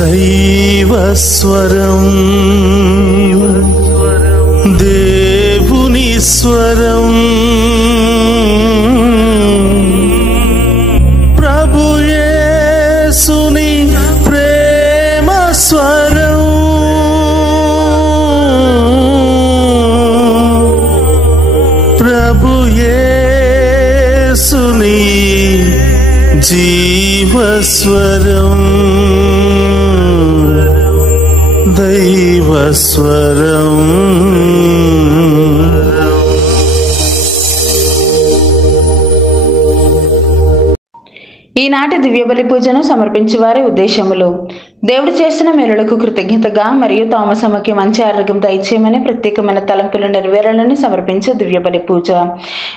దైవస్వరం, దేవుని స్వరం, ప్రభు యేసుని ప్రేమ స్వరం, ప్రభు యేసుని జీవస్వరం, దైవస్వరం. ఈనాటి దివ్య బలి పూజను సమర్పించే వారి ఉద్దేశములు: దేవుడు చేసిన మేలులకు కృతజ్ఞతగా మరియు తామసమకి మంచి ఆరోగ్యం దయచేయమని ప్రత్యేకమైన తలంపులు నెరవేరాలని సమర్పించే దివ్య బలి పూజ.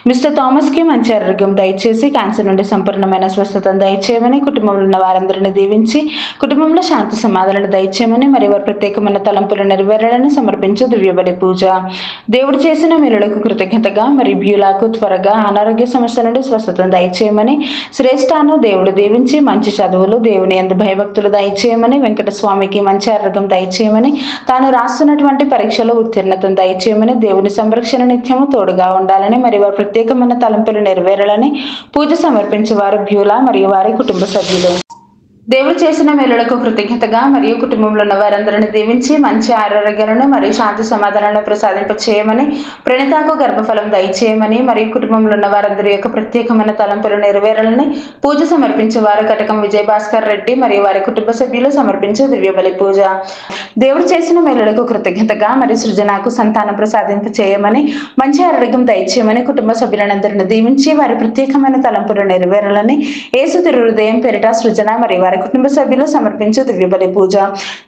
మిస్టర్ థామస్ కి మంచి ఆరోగ్యం దయచేసి క్యాన్సర్ నుండి సంపూర్ణమైన స్వస్థతను దయచేయమని, కుటుంబంలో ఉన్న వారందరిని దీవించి కుటుంబంలో శాంతి సమాధానాలు దయచేయమని మరియు వారి ప్రత్యేకమైన తలంపులు నెరవేరాలని సమర్పించే దివ్య బలి పూజ. దేవుడు చేసిన మేలులకు కృతజ్ఞతగా మరియు బ్యూలాకు త్వరగా అనారోగ్య సమస్యల నుండి స్వస్థతను దయచేయమని, శ్రేష్ఠాను దేవుడు దీవించి మంచి చదువులు, దేవుని యందు భయభక్తులు దయచేయమని, వెంకటస్వామికి మంచి ఆరోగ్యం దయచేయమని, తాను రాస్తున్నటువంటి పరీక్షలో ఉత్తీర్ణతను దయచేయమని, దేవుని సంరక్షణ నిత్యము తోడుగా ఉండాలని మరియు వారి ప్రత్యేకమైన తలంపులు నెరవేరాలని పూజ సమర్పించే వారు బ్యూలా మరియు వారి కుటుంబ సభ్యులు. దేవుడు చేసిన మేలులకు కృతజ్ఞతగా మరియు కుటుంబంలో ఉన్న వారందరిని దీవించి మంచి ఆరోగ్యాలను మరియు శాంతి సమాధానాలను ప్రసాదింప చేయమని, ప్రణితాకు గర్భఫలం దయచేయమని మరియు కుటుంబంలో ఉన్న వారందరి యొక్క ప్రత్యేకమైన తలంపులు నెరవేరాలని పూజ సమర్పించే వారు కటకం విజయ్ భాస్కర్ రెడ్డి మరియు వారి కుటుంబ సభ్యులు సమర్పించే దివ్య బలి పూజ. దేవుడు చేసిన మేలులకు కృతజ్ఞతగా మరియు సృజనకు సంతానం ప్రసాదింప చేయమని, మంచి ఆరోగ్యం దయచేయమని కుటుంబ సభ్యులందరిని దీవించి వారి ప్రత్యేకమైన తలంపులు నెరవేరాలని యేసు తిరుహృదయం పేరిట సృజన మరియు వారి కుటుంబ సభ్యులు సమర్పించే దివ్య బలి పూజ.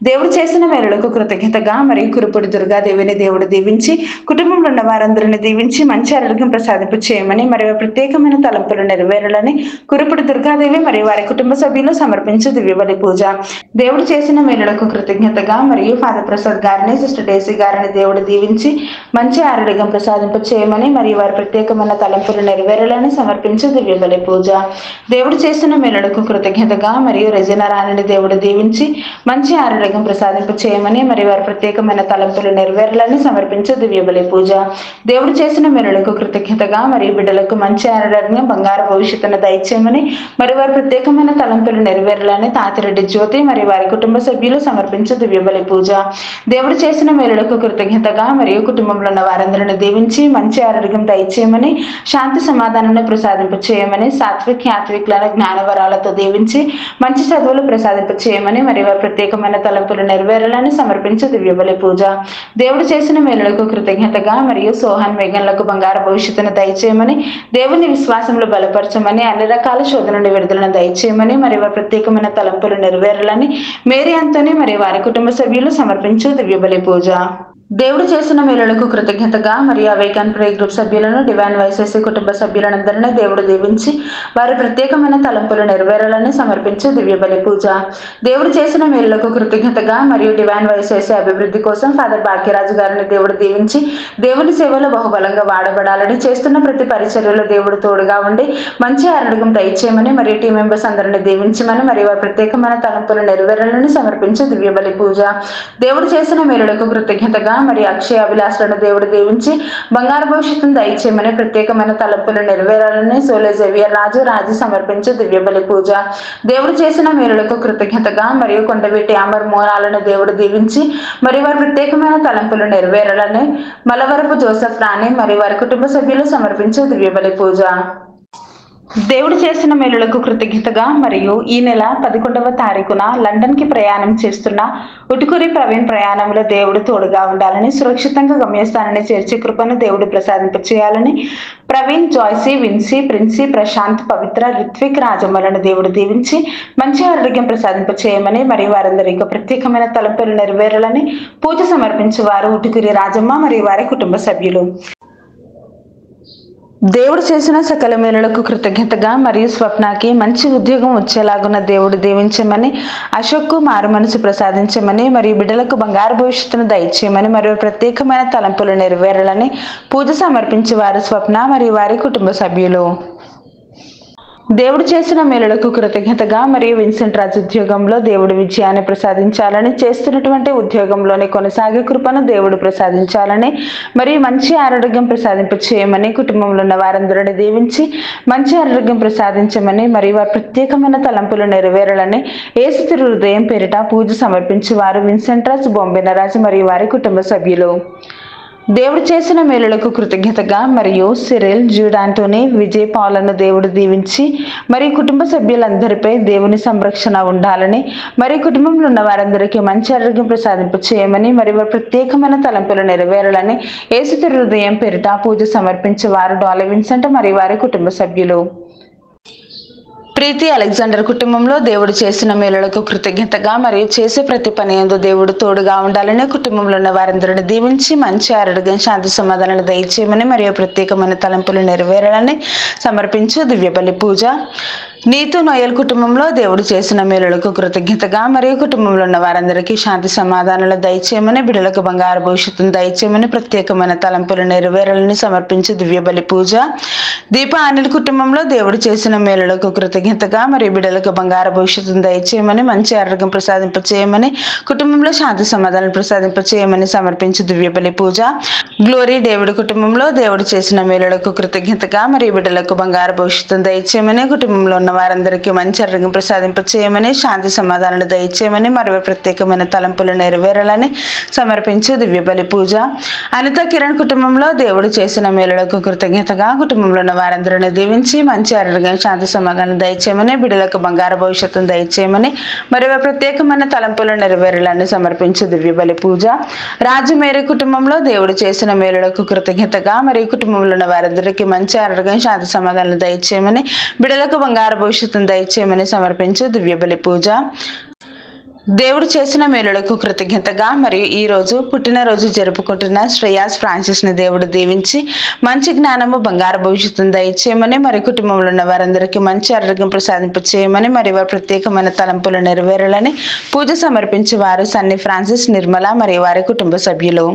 దేవుడు చేసిన మేలులకు కృతజ్ఞతగా మరియు కురుపుడి దుర్గాదేవిని దేవుడు దీవించి కుటుంబంలో ఉన్న వారందరిని దీవించి మంచి ఆరోగ్యం ప్రసాదింపు చేయమని మరియు ప్రత్యేకమైన తలంపులు నెరవేరాలని కురుపుడి దుర్గాదేవి మరియు వారి కుటుంబ సభ్యులు సమర్పించే దివ్య బలి పూజ. దేవుడు చేసిన మేలులకు కృతజ్ఞతగా మరియు ఫాదర్ ప్రసాద్ గారిని, సిస్టర్ డేసీ గారిని దేవుడు దీవించి మంచి ఆరోగ్యం ప్రసాదింపు చేయమని మరియు వారి ప్రత్యేకమైన తలంపులు నెరవేరాలని సమర్పించే దివ్య బలి పూజ. దేవుడు చేసిన మేలులకు కృతజ్ఞతగా మరియు రెజినా రాణిని దేవుడు దీవించి మంచి ఆరోగ్యం ప్రసాదింపు చేయమని మరియు వారి ప్రత్యేకమైన తలంపులు నెరవేరాలని సమర్పించే దివ్య బలి పూజ. దేవుడు చేసిన మేలులకు కృతజ్ఞతగా మరియు బిడ్డలకు మంచి ఆరోగ్యం, బంగారు భవిష్యత్తును దయచేయమని మరియు వారి ప్రత్యేకమైన తలంపులు నెరవేరాలని తాతిరెడ్డి జ్యోతి మరియు వారి కుటుంబ సభ్యులు సమర్పించే దివ్య బలి పూజ. దేవుడు చేసిన మేలులకు కృతజ్ఞతగా మరియు కుటుంబంలో ఉన్న వారందరిని దీవించి మంచి ఆరోగ్యం దయచేయమని, శాంతి సమాధానాన్ని ప్రసాదింపు చేయమని, సాత్విక్ యాత్వికులను జ్ఞానవరాలతో దీవించి మంచి చదువులు ప్రసాదింప చేయమని మరియు వారి ప్రత్యేకమైన తలంపులు నెరవేరాలని సమర్పించే దివ్య బలి పూజ. దేవుడు చేసిన మేలులకు కృతజ్ఞతగా మరియు సోహన్ మేఘన్లకు బంగారు భవిష్యత్తును దయచేయమని, దేవుని విశ్వాసంలో బలపరచమని, అన్ని రకాల శోధన నుండి విడుదలను దయచేయమని మరియు వారి ప్రత్యేకమైన తలంపులు నెరవేరాలని మేరీ అంతోని మరియు వారి కుటుంబ సభ్యులు సమర్పించే దివ్య బలి పూజ. దేవుడు చేసిన మేలులకు కృతజ్ఞతగా మరియు అవేకన్ ప్రే గ్రూప్ సభ్యులను, డివైన్ వైసెస్ కుటుంబ సభ్యులందరినీ దేవుడు దీవించి వారి ప్రత్యేకమైన తలంపులు నెరవేరాలని సమర్పించే దివ్య బలి పూజ. దేవుడు చేసిన మేలులకు కృతజ్ఞతగా మరియు డివైన్ వైసెస్ అభివృద్ధి కోసం ఫాదర్ భాగ్యరాజు గారిని దేవుడు దీవించి దేవుని సేవలో బహుబలంగా వాడబడాలని, చేస్తున్న ప్రతి పరిచర్యలో దేవుడు తోడుగా ఉండి మంచి ఆరోగ్యం దయచేయమని మరియు టీం మెంబర్స్ అందరిని దీవించమని మరియు వారి ప్రత్యేకమైన తలంపులు నెరవేరాలని సమర్పించే దివ్య బలి పూజ. దేవుడు చేసిన మేలులకు కృతజ్ఞతగా మరియు అక్షయ అభిలాషలను దేవుడు దీవించి బంగారు భవిష్యత్తును దయచేయమని, ప్రత్యేకమైన తలంపులు నెరవేరాలని సోలే జేవియర్ రాజు సమర్పించే దివ్య బలి పూజ. దేవుడు చేసిన మేలులకు కృతజ్ఞతగా మరియు కొండవీటి అమర్ మోనాలను దేవుడు దీవించి మరియు వారి ప్రత్యేకమైన తలంపులు నెరవేరాలని మలవరపు జోసెఫ్ రాణి మరియు వారి కుటుంబ సభ్యులు సమర్పించే దివ్య బలి పూజ. దేవుడు చేసిన మేలులకు కృతజ్ఞతగా మరియు ఈ నెల 11వ తారీఖున లండన్ కి ప్రయాణం చేస్తున్న ఉటుకూరి ప్రవీణ్ ప్రయాణంలో దేవుడు తోడుగా ఉండాలని, సురక్షితంగా గమ్యస్థానాన్ని చేర్చే కృపను దేవుడు ప్రసాదింప చేయాలని, ప్రవీణ్, జాయ్సీ, విన్సీ, ప్రిన్సీ, ప్రశాంత్, పవిత్ర, రిత్విక్, రాజమ్మలను దేవుడు దీవించి మంచి ఆరోగ్యం ప్రసాదింప చేయమని మరియు వారందరి యొక్క ప్రత్యేకమైన తలంపులు నెరవేరాలని పూజ సమర్పించే వారు ఉటుకూరి రాజమ్మ మరియు వారి కుటుంబ సభ్యులు. దేవుడు చేసిన సకల మేలులకు కృతజ్ఞతగా మరియు స్వప్నకి మంచి ఉద్యోగం వచ్చేలాగున్న దేవుడు దీవించమని, అశోక్కు మారు మనసు ప్రసాదించమని మరియు బిడ్డలకు బంగారు భవిష్యత్తును దయచేయమని మరియు ప్రత్యేకమైన తలంపులు నెరవేరాలని పూజ సమర్పించే వారు స్వప్న మరియు వారి కుటుంబ సభ్యులు. దేవుడు చేసిన మేలులకు కృతజ్ఞతగా మరియు విన్సెంట్ రాజ్ ఉద్యోగంలో దేవుడు విజయాన్ని ప్రసాదించాలని, చేస్తున్నటువంటి ఉద్యోగంలోని కొనసాగే కృపను దేవుడు ప్రసాదించాలని మరియు మంచి ఆరోగ్యం ప్రసాదింప చేయమని, కుటుంబంలో ఉన్న వారందరిని దీవించి మంచి ఆరోగ్యం ప్రసాదించమని మరియు వారి ప్రత్యేకమైన తలంపులు నెరవేరాలని యేసు తిరు హృదయం పేరిట పూజ సమర్పించి వారు విన్సెంట్ రాజ్, బొంబే నరాజ్ మరియు వారి కుటుంబ సభ్యులు. దేవుడు చేసిన మేలులకు కృతజ్ఞతగా మరియు సిరిల్, జూడ్ ఆంటోనీ, విజయ్, పాలను దేవుడు దీవించి మరియు కుటుంబ సభ్యులందరిపై దేవుని సంరక్షణ ఉండాలని మరియు కుటుంబంలో ఉన్న వారందరికీ మంచి ఆరోగ్యం ప్రసాదింప చేయమని మరియు వారి ప్రత్యేకమైన తలంపులు నెరవేరాలని యేసు తిరు హృదయం పేరిట పూజ సమర్పించే వారు డాలీ విన్సెంట్ మరియు వారి కుటుంబ సభ్యులు. ప్రీతి అలెగ్జాండర్ కుటుంబంలో దేవుడు చేసిన మేలులకు కృతజ్ఞతగా మరియు చేసే ప్రతి పని యందు దేవుడు తోడుగా ఉండాలని, కుటుంబంలో ఉన్న వారందరిని దీవించి మంచి ఆరోగ్యం, శాంతి, సమాధానాలు దయచేయమని మరియు ప్రత్యేకమైన తలంపులు నెరవేరాలని సమర్పించు దివ్య బలి పూజ. నీతు నోయల్ కుటుంబంలో దేవుడు చేసిన మేలులకు కృతజ్ఞతగా మరియు కుటుంబంలో ఉన్న వారందరికీ శాంతి, సమాధానాలు దయచేయమని, బిడ్డలకు బంగారు భవిష్యత్తును దయచేయమని ప్రత్యేకమైన తలంపులు నెరవేరాలని సమర్పించు దివ్య బలి పూజ. దీప అనిల్ కుటుంబంలో దేవుడు చేసిన మేలులకు కృతజ్ఞతగా మరియు బిడ్డలకు బంగారు భవిష్యత్తును దయచేయమని, మంచి ఆరోగ్యం ప్రసాదింప చేయమని, కుటుంబంలో శాంతి, సమాధానం ప్రసాదింప చేయమని సమర్పించు దివ్య బలి పూజ. గ్లోరీ డేవిడ్ కుటుంబంలో దేవుడు చేసిన మేలులకు కృతజ్ఞతగా మరియు బిడ్డలకు బంగారు భవిష్యత్తును దయచేయమని, కుటుంబంలో ఉన్న వారందరికీ మంచి ఆరోగ్యం ప్రసాదింప చేయమని, శాంతి, సమాధానాలు దయచేయమని మరియు ప్రత్యేకమైన తలంపులు నెరవేరాలని సమర్పించు దివ్య బలి పూజ. అనిత కిరణ్ కుటుంబంలో దేవుడు చేసిన మేలులకు కృతజ్ఞతగా కుటుంబంలో ఉన్న వారందరిని దీవించి మంచి ఆరోగ్యం, శాంతి, సమాధానం దయచేయమని, బిడ్డలకు బంగారు భవిష్యత్తును దయచేయమని మరియు ప్రత్యేకమైన తలంపులు నెరవేరాలని సమర్పించు దివ్య బలి పూజ. రాజు మేరీ కుటుంబంలో దేవుడు చేసిన మేలులకు కృతజ్ఞతగా మరియు కుటుంబంలో ఉన్న వారందరికీ మంచి ఆరోగ్యం, శాంతి, సమాధానం దయచేయమని, బిడ్డలకు బంగారు భవిష్యత్తును దయచేయమని సమర్పించు దివ్య బలి పూజ. దేవుడు చేసిన మేలులకు కృతజ్ఞతగా మరియు ఈ రోజు పుట్టినరోజు జరుపుకుంటున్న శ్రేయాస్ ఫ్రాన్సిస్ ని దేవుడు దీవించి మంచి జ్ఞానము, బంగారు భవిష్యత్తును దయచేయమని మరియు కుటుంబంలో ఉన్న వారందరికీ మంచి ఆరోగ్యం ప్రసాదింప చేయమని మరియు వారి ప్రత్యేకమైన తలంపులు నెరవేరాలని పూజ సమర్పించే వారు సన్నీ ఫ్రాన్సిస్, నిర్మల మరియు వారి కుటుంబ సభ్యులు.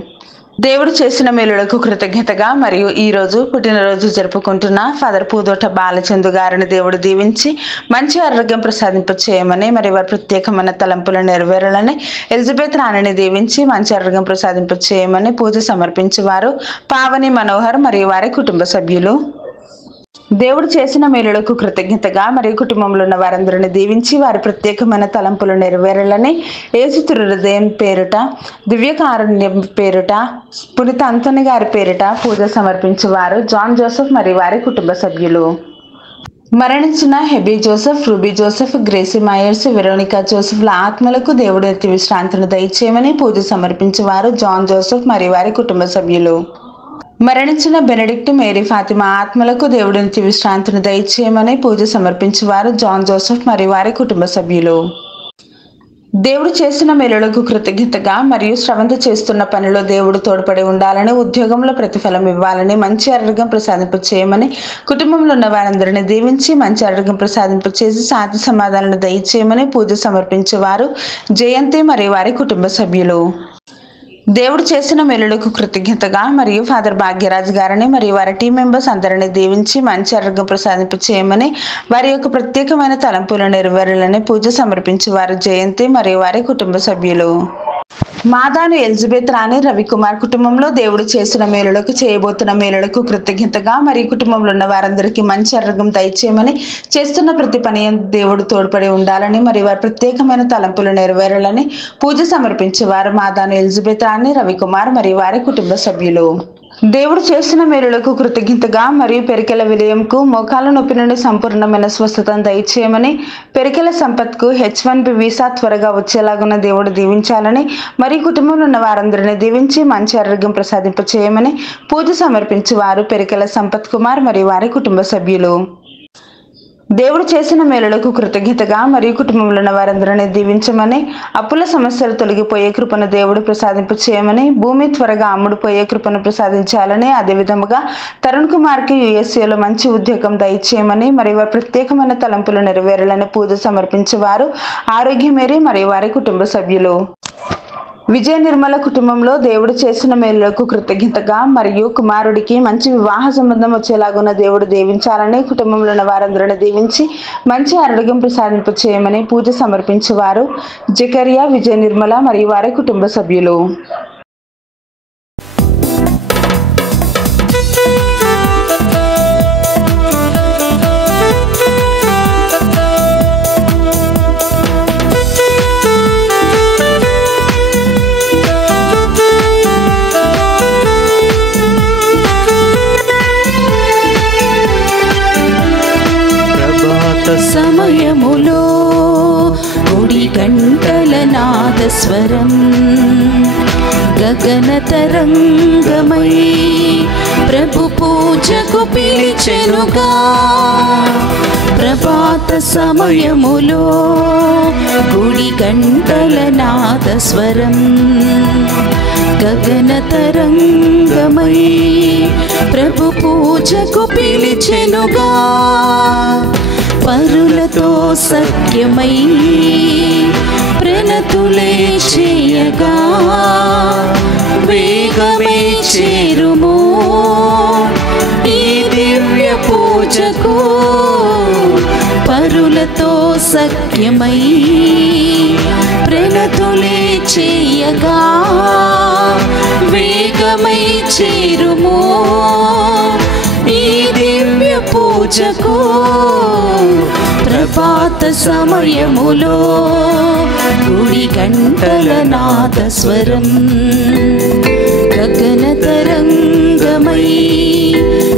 దేవుడు చేసిన మేలులకు కృతజ్ఞతగా మరియు ఈ రోజు పుట్టినరోజు జరుపుకుంటున్న ఫాదర్ పూదోట బాలచందు గారిని దేవుడు దీవించి మంచి ఆరోగ్యం ప్రసాదింప చేయమని మరియు వారి ప్రత్యేకమైన తలంపులు నెరవేరాలని ఎలిజబెత్ రాణిని దీవించి మంచి ఆరోగ్యం ప్రసాదింప చేయమని పూజ సమర్పించేవారు పావని మనోహర్ మరియు వారి కుటుంబ సభ్యులు. దేవుడు చేసిన మేలులకు కృతజ్ఞతగా మరియు కుటుంబంలో ఉన్న వారందరిని దీవించి వారి ప్రత్యేకమైన తలంపులు నెరవేరాలని యేసు తిరు హృదయం పేరిట, దివ్యకారుణ్యం పేరిట, పునీత అంతోని గారి పేరిట పూజ సమర్పించేవారు జాన్ జోసెఫ్ మరియు వారి కుటుంబ సభ్యులు. మరణించిన Heby Joseph, Ruby Joseph, Gracie Myers, Veronica జోసెఫ్ల ఆత్మలకు దేవుడు ఎత్తి విశ్రాంతిని దయచేయమని పూజ సమర్పించేవారు జాన్ జోసెఫ్ మరియు వారి కుటుంబ సభ్యులు. మరణించిన బెనడిక్ట్, మేరీ ఫాతిమా ఆత్మలకు దేవుడు నిత్య విశ్రాంతిని దయచేయమని పూజ సమర్పించేవారు జాన్ జోసెఫ్ మరియు వారి కుటుంబ సభ్యులు. దేవుడు చేసిన మేలులకు కృతజ్ఞతగా మరియు స్రవంత చేస్తున్న పనిలో దేవుడు తోడ్పడి ఉండాలని, ఉద్యోగంలో ప్రతిఫలం ఇవ్వాలని, మంచి ఆరోగ్యం ప్రసాదింప చేయమని, కుటుంబంలో ఉన్న వారందరిని దీవించి మంచి ఆరోగ్యం ప్రసాదింప చేసి శాంతి, సమాధానాలను దయచేయమని పూజ సమర్పించేవారు జయంతి మరియు వారి కుటుంబ సభ్యులు. దేవుడు చేసిన మేలులకు కృతజ్ఞతగా మరియు ఫాదర్ భాగ్యరాజ్ గారిని మరియు వారి టీం మెంబర్స్ అందరినీ దీవించి మంచి ఆరోగ్యం ప్రసాదింప చేయమని, వారి యొక్క ప్రత్యేకమైన తలంపులు నెరవేరాలని పూజ సమర్పించేవారు జయంతి మరియు వారి కుటుంబ సభ్యులు. మాదాను ఎలిజబెత్ రాణి రవికుమార్ కుటుంబంలో దేవుడు చేసిన మేలులకు, చేయబోతున్న మేలులకు కృతజ్ఞతగా మరియు కుటుంబంలో ఉన్న వారందరికీ మంచి ఆరోగ్యం దయచేయమని, చేస్తున్న ప్రతి పని దేవుడు తోడ్పడి ఉండాలని మరియు వారి ప్రత్యేకమైన తలంపులు నెరవేరాలని పూజ సమర్పించేవారు మాదాను ఎలిజబెత్ రాణి రవికుమార్ మరియు వారి కుటుంబ సభ్యులు. దేవుడు చేసిన మేలులకు కృతజ్ఞతగా మరియు పెరికెల విలయంకు మోకాల నొప్పి నుండి సంపూర్ణమైన స్వస్థతను దయచేయమని, పెరికెల సంపత్కు H1B వీసా త్వరగా వచ్చేలాగున్న దేవుడు దీవించాలని మరియు కుటుంబంలో ఉన్న వారందరినీ దీవించి మంచి ఆరోగ్యం ప్రసాదింప చేయమని పూజ సమర్పించేవారు పెరికెల సంపత్ కుమార్ మరియు వారి కుటుంబ సభ్యులు. దేవుడు చేసిన మేలులకు కృతజ్ఞతగా మరియు కుటుంబంలో ఉన్న వారందరినీ దీవించమని, అప్పుల సమస్యలు తొలగిపోయే కృపను దేవుడు ప్రసాదింప చేయమని, భూమి త్వరగా అమ్ముడుపోయే కృపను ప్రసాదించాలని, అదేవిధముగా తరుణ్ కుమార్కి USA మంచి ఉద్యోగం దయచేయమని మరియు వారి ప్రత్యేకమైన తలంపులు నెరవేరాలని పూజ సమర్పించేవారు ఆరోగ్య మేరీ మరియు వారి కుటుంబ సభ్యులు. విజయ నిర్మల కుటుంబంలో దేవుడు చేసిన మేలులకు కృతజ్ఞతగా మరియు కుమారుడికి మంచి వివాహ సంబంధం వచ్చేలాగున్న దేవుడు దీవించాలని, కుటుంబంలో ఉన్న వారందరిని దీవించి మంచి ఆరోగ్యం ప్రసాదింప చేయమని పూజ సమర్పించేవారు జకరియా, విజయ నిర్మల మరియు వారి కుటుంబ సభ్యులు. సమయములో గుడి గంటల నాదస్వరం గగన తరంగమై ప్రభు పూజకు పిలిచెనుగా. ప్రభాత సమయములో గుడి గంటల నాదస్వరం గగన తరంగమై ప్రభు పూజకు పిలిచెనుగా. పరులతో సఖ్యమై ప్రణతులే చేయగా వేగమే చేరుము ఈ దివ్య పూజకు. పరులతో సఖ్యమై ప్రణతులే చేయగా వేగమై చేరుము ఈ దివ్య పూజకు. ప్రభాత సమయములో గుడి గంటల నాదస్వరం గగన తరంగమై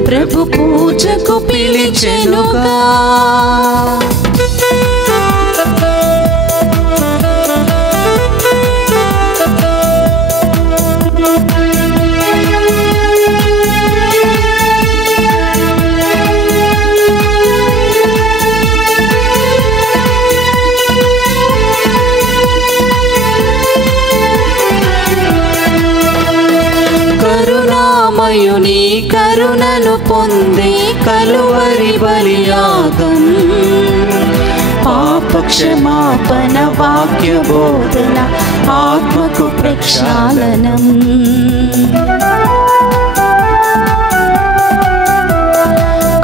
ప్రభు పూజకు పిలిచెనుగా. కరుణామయుని కరుణను పొందే కలువరి బలియాగం పాప క్షమాపణ వాక్య బోధన ఆత్మకు ప్రక్షాళనం.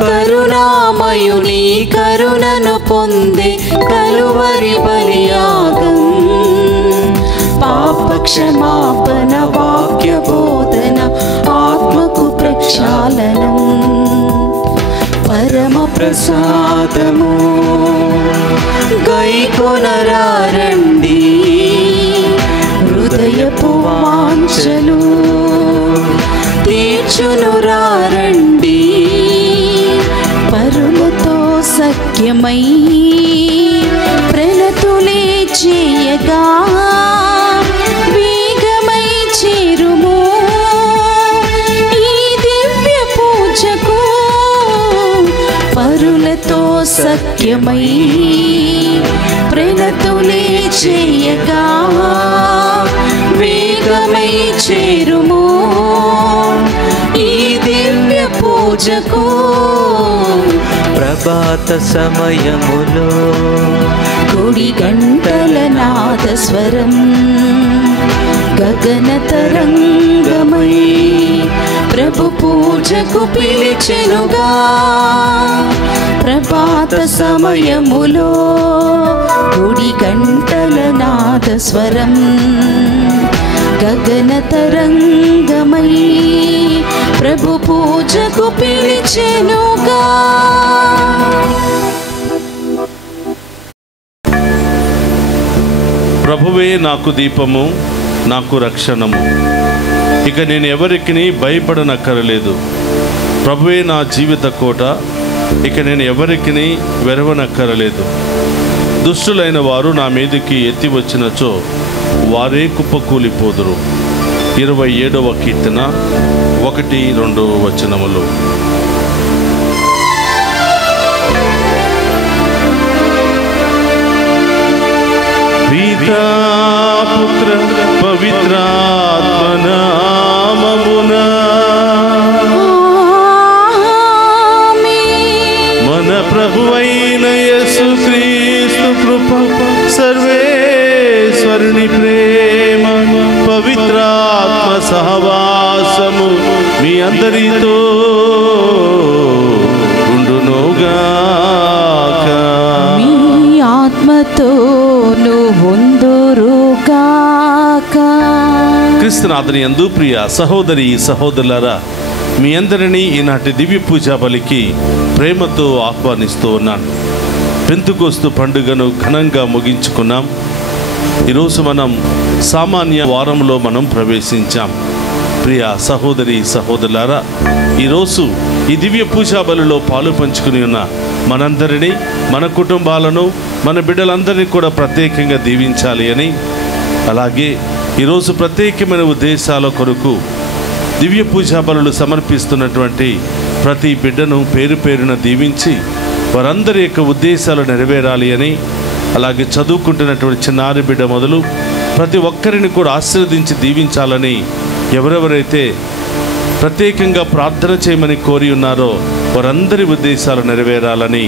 కరుణామయుని కరుణను పొందే కలువరి బలియాగం పాప క్షమాపణ వాక్య బోధన ఆత్మకు ప్రక్షాళనం. పరమ ప్రసాదము గైకొనరారండి హృదయపు వాంఛలు తీర్చునురారండి. పరులతో సఖ్యమై ప్రణతులే చేయగా వేగమై చేరుము ఈ దివ్య పూజకు. పరులతో సఖ్యమై ప్రణతులే చేయగా వేగమై చేరుము ఈ దివ్య పూజకు. ప్రభాత సమయములో గుడి గంటల నాదస్వరం గగన తరంగమై ప్రభు పూజకు పిలిచెనుగా. ప్రభాత సమయములో గుడి గంటల నాదస్వరం గగన తరంగమై ప్రభు పూజకు పిలిచెనుగా. ప్రభువే నాకు దీపము, నాకు రక్షణము, ఇక నేను ఎవరికి భయపడనక్కరలేదు. ప్రభువే నా జీవిత కోట, ఇక నేను ఎవరికి వెరవనక్కరలేదు. దుష్టులైన వారు నా మీదకి ఎత్తి వచ్చినచో వారే కుప్పకూలిపోదురు. 27వ కీర్తన 1-2 వచనములు. పితా పుత్ర పవిత్రాత్మ నామమున మన ప్రభువైన యేసుక్రీస్తు కృప, సర్వేశ్వరుని ప్రేమ, సహవాసము మీ అందరితో ఉండునుగాక. మీ ఆత్మతోను ఉందురుగాక. క్రీస్తునాథుని యందు ప్రియ సహోదరి సహోదరులారా, మీ అందరినీ ఈనాటి దివ్య పూజా బలికి ప్రేమతో ఆహ్వానిస్తూ ఉన్నాను. పెంతుకోస్తు పండుగను ఘనంగా ముగించుకున్నాం. ఈరోజు మనం సామాన్య వారంలో మనం ప్రవేశించాం. ప్రియ సహోదరి సహోదరులారా, ఈరోజు ఈ దివ్య పూజా బలిలో పాలు పంచుకుని ఉన్న మనందరినీ, మన కుటుంబాలను, మన బిడ్డలందరినీ కూడా ప్రత్యేకంగా దీవించాలి అని, అలాగే ఈరోజు ప్రత్యేకమైన ఉద్దేశాల కొరకు దివ్య పూజా బలులు సమర్పిస్తున్నటువంటి ప్రతి బిడ్డను పేరు పేరున దీవించి వారందరి యొక్క ఉద్దేశాలు నెరవేరాలి అని, అలాగే చదువుకుంటున్నటువంటి చిన్నారి బిడ్డ మొదలు ప్రతి ఒక్కరిని కూడా ఆశీర్వదించి దీవించాలని, ఎవరెవరైతే ప్రత్యేకంగా ప్రార్థన చేయమని కోరి ఉన్నారో వారందరి ఉద్దేశాలు నెరవేరాలని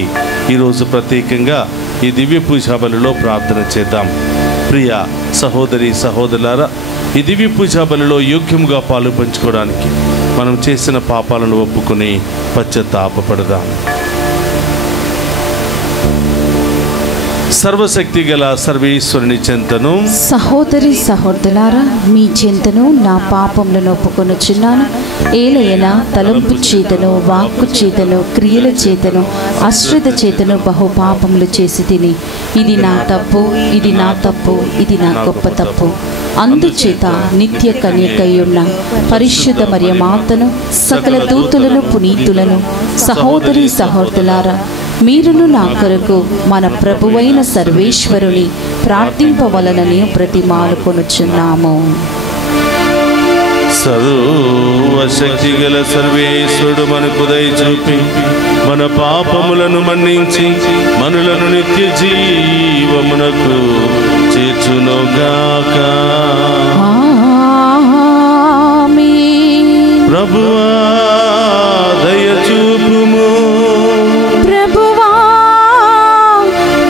ఈరోజు ప్రత్యేకంగా ఈ దివ్య పూజా బలిలో ప్రార్థన చేద్దాం. ప్రియ సహోదరి సహోదరులారా, ఈ దివ్య పూజా బలిలో యోగ్యంగా పాలు పంచుకోవడానికి మనం చేసిన పాపాలను ఒప్పుకొని పశ్చాత్తాపపడదాం. సర్వశక్తి గల సర్వేశ్వరుని చెంతను, సహోదరి సహోదరులారా, మీ చెంతను నా పాపములను ఒప్పుకొనుచున్నాను. ఏలయనా తలంపు చేతను, వాక్కు చేతను, క్రియల చేతను, అశ్రద్ధ చేతను బహు పాపములు చేసి తిని, ఇది నా తప్పు, ఇది నా తప్పు, ఇది నా గొప్ప తప్పు. అందుచేత నిత్య కన్యకయ్యున్న పరిశుద్ధ మరియ మాతను, సకల దూతులను, పునీతులను, సహోదరి సహోదరులారా, మీరును నా కొరకు మన ప్రభువైన సర్వేశ్వరుని ప్రార్థింపవలనని ప్రతిమాలుకొనుచున్నాము. సర్వశక్తి గల సర్వేశ్వరుడు మనకు దయ చూపి మన పాపములను మన్నించి మనులను నిత్య జీవమునకు చేర్చునుగాక. ఆమేన్. ప్రభువా దయ చూపుము, ప్రభువా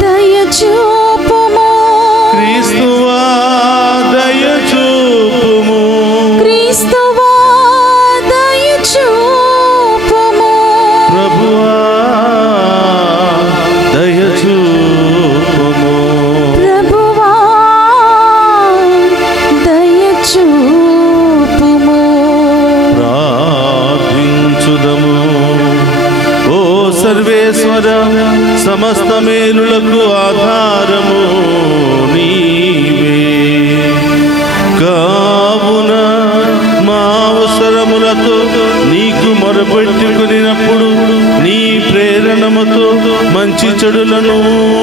దయ చూపుము. క్రీస్తువా దయ చూపుము, క్రీస్తువా దయ చూపుము. ప్రభువా దయ చూపుము. ప్రభువా దయ చూపుము. ప్రార్థించుదము. ఓ సర్వేశ్వర, సమస్త మేలులకు ఆధారము నీవే. కావున మా అవసరములతో నీకు మొరపెట్టుకునినప్పుడు నీ ప్రేరణముతో మంచి చెడులను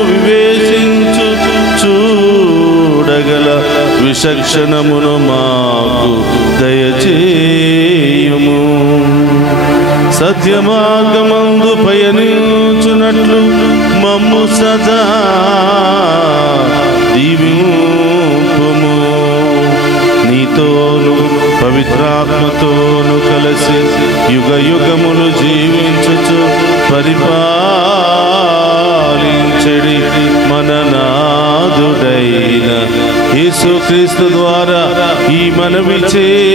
వివేచించు చూడగల విచక్షణమును మాకు దయచేయుము. సత్యమార్గమందు పయనించునట్లు మమ్ము సదా దీవింపుము. నీతోను పవిత్రాత్మతోను కలిసి యుగ యుగములు జీవించుచు పరిపాలించడి మన నాథుడైన యేసుక్రీస్తు ద్వారా ఈ మనవి చేయుచున్నాము.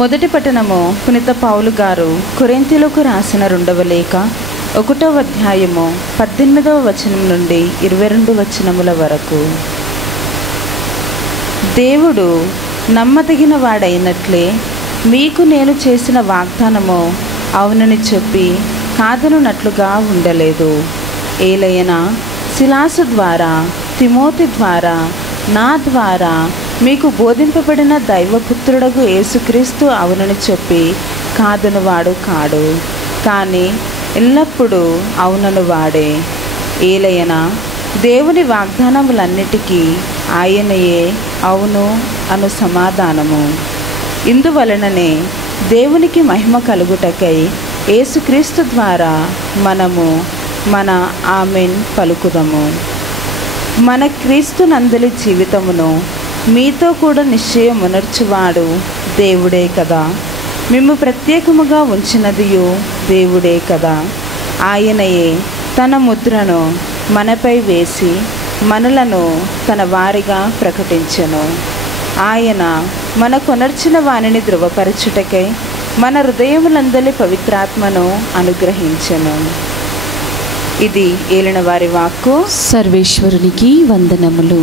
మొదటి పట్టణము పునీత పౌలు గారు కొరింథీయులకు రాసిన 2వ లేఖ 1వ అధ్యాయము 18వ వచనం నుండి 22 వచనముల వరకు. దేవుడు నమ్మదగిన వాడైనట్లే మీకు నేను చేసిన వాగ్దానము అవునని చెప్పి కాదనున్నట్లుగా ఉండలేదు. ఏలయనా సిలాసు ద్వారా, తిమోతి ద్వారా, నా ద్వారా మీకు బోధింపబడిన దైవపుత్రుడగు యేసుక్రీస్తు అవునని చెప్పి కాదనువాడు కాడు, కానీ ఎల్లప్పుడూ అవునను వాడే. ఏలయనా దేవుని వాగ్దానములన్నిటికీ ఆయనయే అవును అను సమాధానము. ఇందువలననే దేవునికి మహిమ కలుగుటకై యేసుక్రీస్తు ద్వారా మనము మన ఆమెన్ పలుకుదము. మన క్రీస్తు నందలి జీవితమును మీతో కూడా నిశ్చయమునర్చువాడు దేవుడే కదా. మేము ప్రత్యేకముగా ఉంచినదియు దేవుడే కదా. ఆయనయే తన ముద్రను మనపై వేసి మనలను తన వారిగా ప్రకటించెను. ఆయన మన కొనర్చిన వానిని ధృవపరచుటకై మన హృదయములందలి పవిత్రాత్మను అనుగ్రహించెను. ఇది ఏలిన వారి వాక్కు. సర్వేశ్వరునికి వందనములు.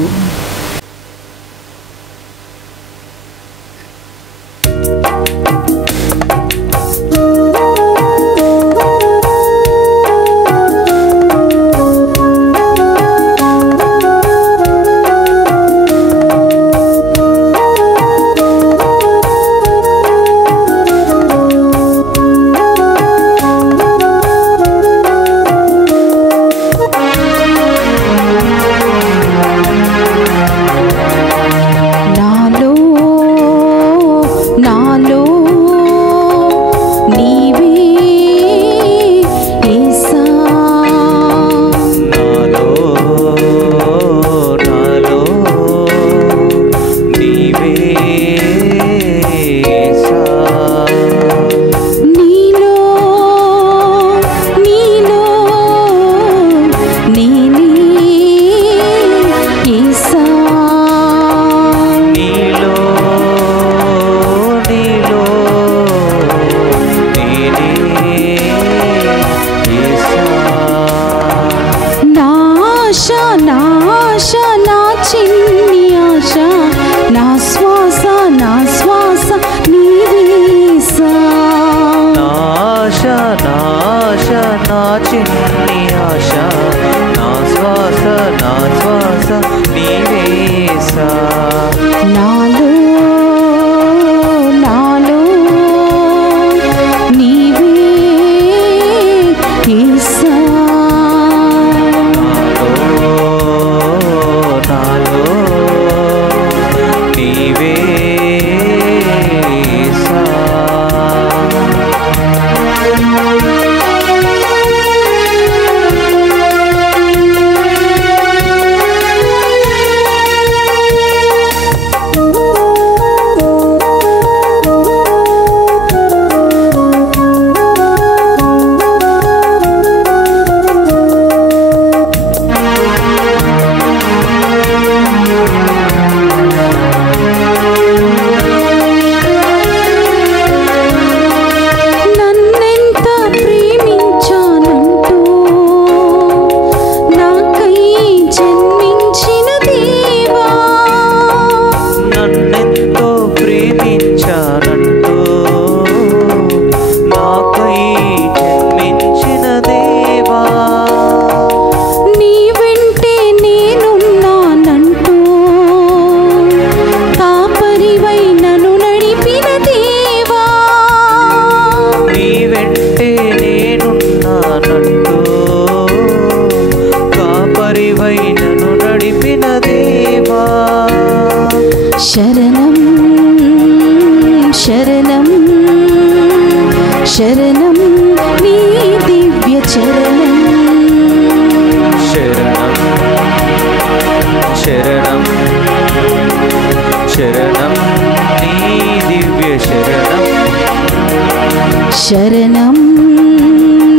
శరణం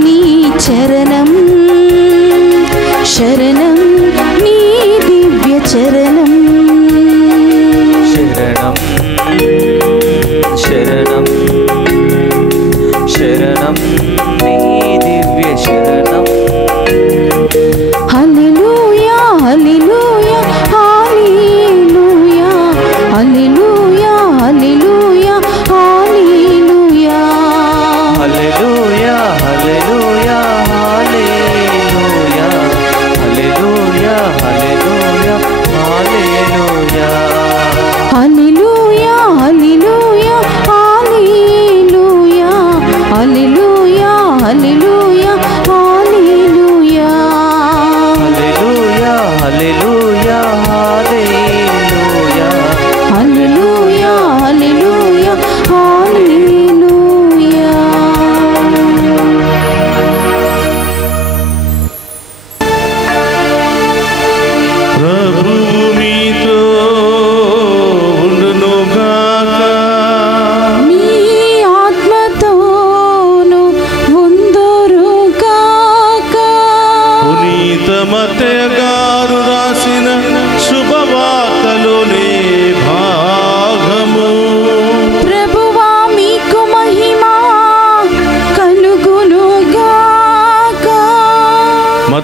నీ చరణం, శరణం నీ దివ్య చరణం, శరణం శరణం శరణం నీ దివ్య శరణం. హల్లెలూయా హల్లెలూయా హల్లెలూయా హల్లెలూయా హల్లెలూయా హల్లెలూయా హల్లెలూయా హల్లెలూయా హల్లెలూయా హల్లెలూయా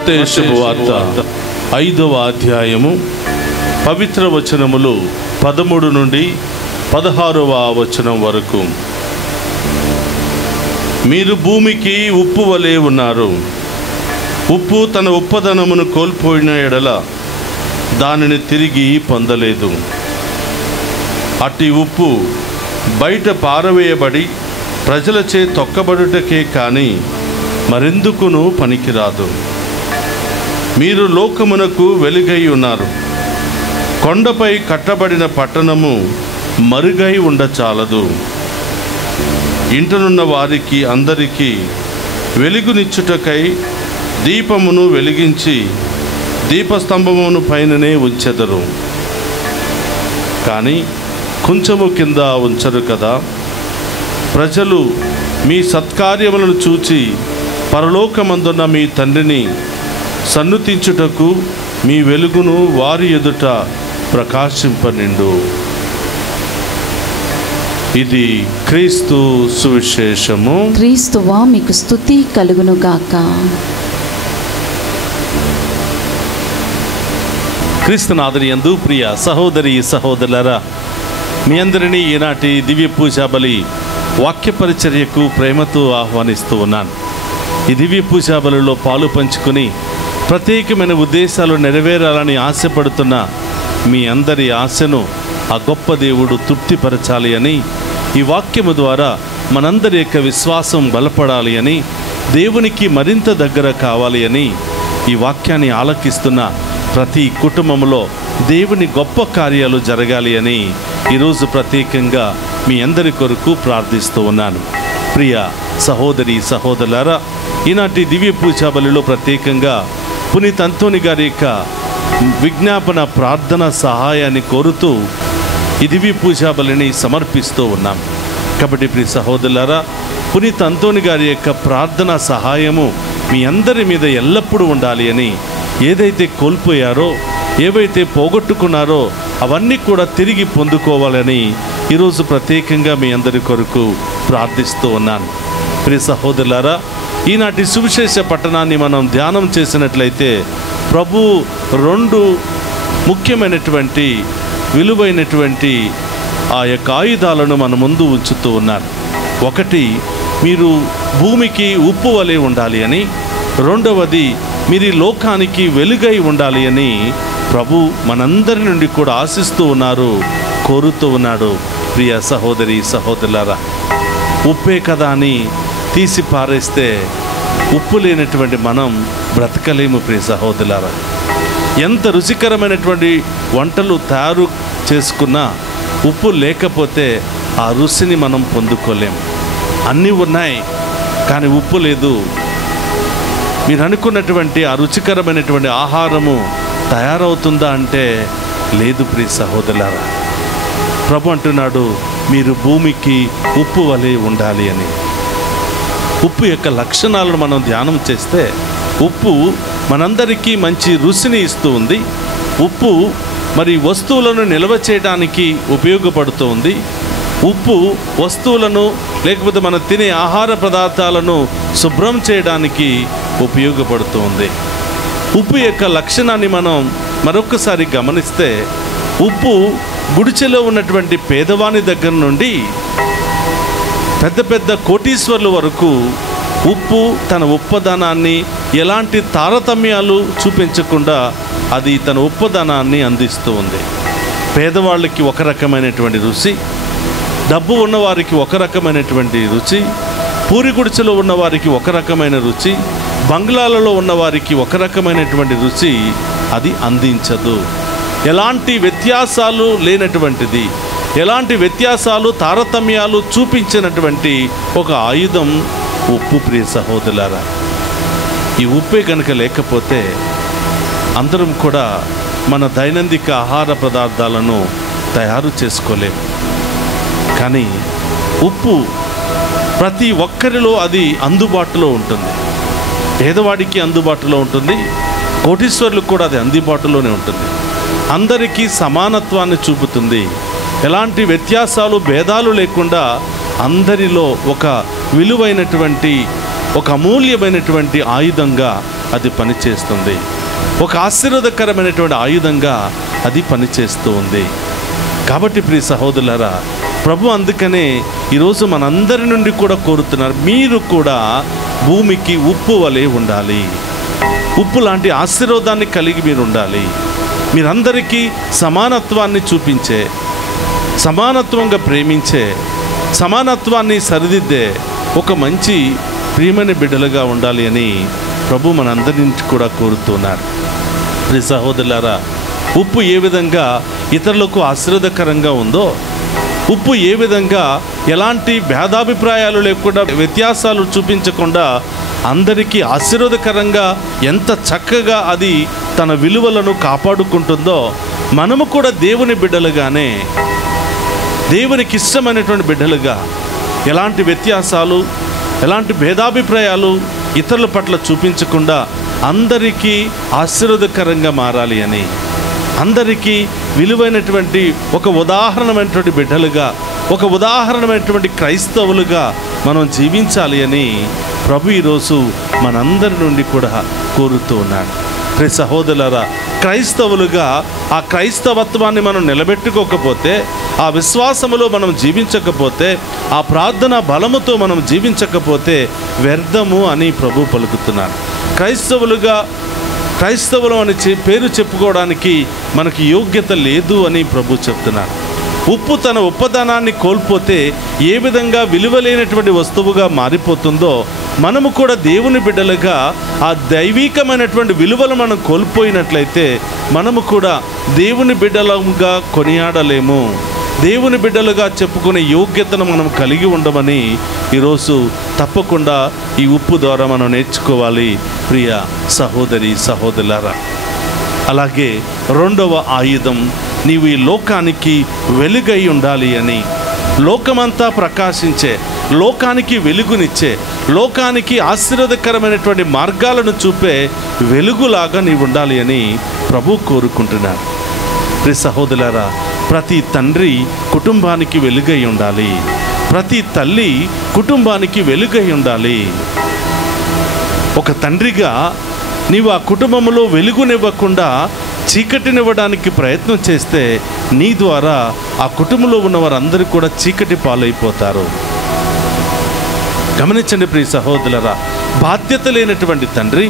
మత్తయి శుభవార్త 5వ అధ్యాయము పవిత్ర వచనములు 13 నుండి 16వ వచనం వరకు. మీరు భూమికి ఉప్పు వలె ఉన్నారు. ఉప్పు తన ఉప్పదనమును కోల్పోయిన ఎడల దానిని తిరిగి పొందలేదు. అట్టి ఉప్పు బయట పారవేయబడి ప్రజలచే తొక్కబడుటకే కానీ మరెందుకును పనికిరాదు. మీరు లోకమునకు వెలుగై ఉన్నారు. కొండపై కట్టబడిన పట్టణము మరుగై ఉండచాలదు. ఇంటనున్న వారికి అందరికీ వెలుగునిచ్చుటకై దీపమును వెలిగించి దీపస్తంభమును పైననే ఉంచెదరు. కానీ కొంచెము కింద ఉంచరు కదా. ప్రజలు మీ సత్కార్యములను చూచి పరలోకమందున్న మీ తండ్రిని సన్నుతించుటకు మీ వెలుగును వారి ఎదుట ప్రకాశింపనిండు. ఇది క్రీస్తు సువిశేషము. క్రీస్తువా మీకు స్తుతి కలుగును గాక. క్రీస్తునాథుని యందు ప్రియ సహోదరి సహోదరులారా, మీ అందరినీ ఈనాటి దివ్య పూజా బలి వాక్య పరిచర్యకు ప్రేమతో ఆహ్వానిస్తూ ఉన్నాను. ఈ దివ్య పూజా బలిలో పాలు పంచుకొని ప్రత్యేకమైన ఉద్దేశాలు నెరవేరాలని ఆశపడుతున్న మీ అందరి ఆశను ఆ గొప్ప దేవుడు తృప్తిపరచాలి అని, ఈ వాక్యము ద్వారా మనందరి యొక్క విశ్వాసం బలపడాలి అని, దేవునికి మరింత దగ్గర కావాలి అని, ఈ వాక్యాన్ని ఆలకిస్తున్న ప్రతి కుటుంబంలో దేవుని గొప్ప కార్యాలు జరగాలి అని ఈరోజు ప్రత్యేకంగా మీ అందరి కొరకు ప్రార్థిస్తూ ఉన్నాను. ప్రియ సహోదరి సహోదరులారా, ఈనాటి దివ్య పూజా బలిలో ప్రత్యేకంగా పునీత్ అంతోని గారి యొక్క విజ్ఞాపన ప్రార్థన సహాయాన్ని కోరుతూ ఈ దివ్య పూజా బలిని సమర్పిస్తూ ఉన్నాం. కాబట్టి ప్రియ సహోదరులారా, పునీత్ అంతోని గారి యొక్క ప్రార్థన సహాయము మీ అందరి మీద ఎల్లప్పుడూ ఉండాలి అని, ఏదైతే కోల్పోయారో, ఏవైతే పోగొట్టుకున్నారో అవన్నీ కూడా తిరిగి పొందుకోవాలని ఈరోజు ప్రత్యేకంగా మీ అందరి కొరకు ప్రార్థిస్తూ ఉన్నాను. ప్రియ సహోదరులారా, ఈనాటి సువిశేష పట్టణాన్ని మనం ధ్యానం చేసినట్లయితే ప్రభు 2 ముఖ్యమైనటువంటి విలువైనటువంటి ఆ యొక్క ఆయుధాలను మన ముందు ఉంచుతూ ఉన్నారు. ఒకటి, మీరు భూమికి ఉప్పు వలె ఉండాలి అని. రెండవది, మీరు లోకానికి వెలుగై ఉండాలి అని ప్రభు మనందరి నుండి కూడా ఆశిస్తూ ఉన్నారు, కోరుతూ ఉన్నాడు. ప్రియ సహోదరి సహోదరులారా, ఉప్పే కదా అని తీసి పారేస్తే ఉప్పు లేనటువంటి మనం బ్రతకలేము. ప్రియ సహోదరులారా, ఎంత రుచికరమైనటువంటి వంటలు తయారు చేసుకున్నా ఉప్పు లేకపోతే ఆ రుచిని మనం పొందుకోలేము. అన్నీ ఉన్నాయి కానీ ఉప్పు లేదు. మీరు అనుకున్నటువంటి ఆ రుచికరమైనటువంటి ఆహారము తయారవుతుందా అంటే లేదు. ప్రియ సహోదరులారా, ప్రభు అంటున్నాడు, మీరు భూమికి ఉప్పు వలె ఉండాలి అని. ఉప్పు యొక్క లక్షణాలను మనం ధ్యానం చేస్తే, ఉప్పు మనందరికీ మంచి రుచిని ఇస్తూ ఉంది. ఉప్పు మరి వస్తువులను నిల్వ చేయడానికి ఉపయోగపడుతూ ఉంది. ఉప్పు వస్తువులను లేకపోతే మనం తినే ఆహార పదార్థాలను శుభ్రం చేయడానికి ఉపయోగపడుతూ ఉంది. ఉప్పు యొక్క లక్షణాన్ని మనం మరొకసారి గమనిస్తే, ఉప్పు గుడిచెలో ఉన్నటువంటి పేదవాని దగ్గర నుండి పెద్ద పెద్ద కోటీశ్వర్ల వరకు ఉప్పు తన ఉప్పదనాన్ని ఎలాంటి తారతమ్యాలు చూపించకుండా అది తన ఉప్పదనాన్ని అందిస్తూ ఉంది. పేదవాళ్ళకి ఒక రకమైనటువంటి రుచి, డబ్బు ఉన్నవారికి ఒక రకమైనటువంటి రుచి, పూరి గుడిచెలో ఉన్నవారికి ఒక రకమైన రుచి, బంగ్లాలలో ఉన్నవారికి ఒక రకమైనటువంటి రుచి అది అందించదు. ఎలాంటి వ్యత్యాసాలు లేనటువంటిది, ఎలాంటి వ్యత్యాసాలు తారతమ్యాలు చూపించినటువంటి ఒక ఆయుధం ఉప్పు. ప్రియ సహోదరులారా, ఈ ఉప్పే కనుక లేకపోతే అందరం కూడా మన దైనందిక ఆహార పదార్థాలను తయారు చేసుకోలేము. కానీ ఉప్పు ప్రతి ఒక్కరిలో అది అందుబాటులో ఉంటుంది. పేదవాడికి అందుబాటులో ఉంటుంది, కోటీశ్వరులకు కూడా అది అందుబాటులోనే ఉంటుంది. అందరికీ సమానత్వాన్ని చూపుతుంది. ఎలాంటి వ్యత్యాసాలు భేదాలు లేకుండా అందరిలో ఒక విలువైనటువంటి ఒక అమూల్యమైనటువంటి ఆయుధంగా అది పనిచేస్తుంది. ఒక ఆశీర్వాదకరమైనటువంటి ఆయుధంగా అది పనిచేస్తూ ఉంది. కాబట్టి ప్రియ సహోదరులారా, ప్రభు అందుకనే ఈరోజు మనందరి నుండి కూడా కోరుతున్నారు, మీరు కూడా భూమికి ఉప్పు వలె ఉండాలి. ఉప్పు లాంటి ఆశీర్వాదాన్ని కలిగి మీరు ఉండాలి. మీరందరికీ సమానత్వాన్ని చూపించే, సమానత్వంగా ప్రేమించే, సమానత్వాన్ని సరిదిద్దే ఒక మంచి ప్రియమైన బిడ్డలుగా ఉండాలి అని ప్రభు మనందరి నుంచి కూడా కోరుతున్నారు. ప్రియ సహోదరులారా, ఉప్పు ఏ విధంగా ఇతరులకు ఆశీర్వాదకరంగా ఉందో, ఉప్పు ఏ విధంగా ఎలాంటి భేదాభిప్రాయాలు లేకుండా, వ్యత్యాసాలు చూపించకుండా అందరికీ ఆశీర్వాదకరంగా ఎంత చక్కగా అది తన విలువలను కాపాడుకుంటుందో, మనము కూడా దేవుని బిడ్డలుగానే, దేవునికి ఇష్టమైనటువంటి బిడ్డలుగా ఎలాంటి వ్యత్యాసాలు, ఎలాంటి భేదాభిప్రాయాలు ఇతరుల పట్ల చూపించకుండా అందరికీ ఆశీర్వాదకరంగా మారాలి అని, అందరికీ విలువైనటువంటి ఒక ఉదాహరణమైనటువంటి బిడ్డలుగా, ఒక ఉదాహరణమైనటువంటి క్రైస్తవులుగా మనం జీవించాలి అని ప్రభు ఈరోజు మనందరి నుండి కూడా కోరుతూ ఉన్నాడు. ప్రియ సహోదరులారా, క్రైస్తవులుగా ఆ క్రైస్తవత్వాన్ని మనం నిలబెట్టుకోకపోతే, ఆ విశ్వాసములో మనం జీవించకపోతే, ఆ ప్రార్థన బలముతో మనం జీవించకపోతే వ్యర్థము అని ప్రభు పలుకుతున్నాడు. క్రైస్తవులు అని పేరు చెప్పుకోవడానికి మనకి యోగ్యత లేదు అని ప్రభు చెప్తున్నాడు. ఉప్పు తన ఉప్పదనాన్ని కోల్పోతే ఏ విధంగా విలువలేనటువంటి వస్తువుగా మారిపోతుందో, మనము కూడా దేవుని బిడ్డలుగా ఆ దైవికమైనటువంటి విలువలు మనం కోల్పోయినట్లయితే మనము కూడా దేవుని బిడ్డలుగా కొనియాడలేము, దేవుని బిడ్డలుగా చెప్పుకునే యోగ్యతను మనం కలిగి ఉండమని ఈరోజు తప్పకుండా ఈ ఉప్పు ద్వారా మనం నేర్చుకోవాలి ప్రియ సహోదరి సహోదరులారా. అలాగే రెండవ ఆయుధం, నీవు ఈ లోకానికి వెలుగై ఉండాలి అని. లోకమంతా ప్రకాశించే, లోకానికి వెలుగునిచ్చే, లోకానికి ఆశీర్వాదకరమైనటువంటి మార్గాలను చూపే వెలుగులాగా నీవు ఉండాలి అని ప్రభు కోరుకుంటున్నాడు. ప్రియ సహోదరులారా, ప్రతి తండ్రి కుటుంబానికి వెలుగై ఉండాలి, ప్రతి తల్లి కుటుంబానికి వెలుగై ఉండాలి. ఒక తండ్రిగా నీవు ఆ కుటుంబంలో వెలుగునివ్వకుండా చీకటినివ్వడానికి ప్రయత్నం చేస్తే నీ ద్వారా ఆ కుటుంబంలో ఉన్న వారందరూ కూడా చీకటి పాలైపోతారు. గమనించండి ప్రియ సహోదరులారా, బాధ్యత లేనటువంటి తండ్రి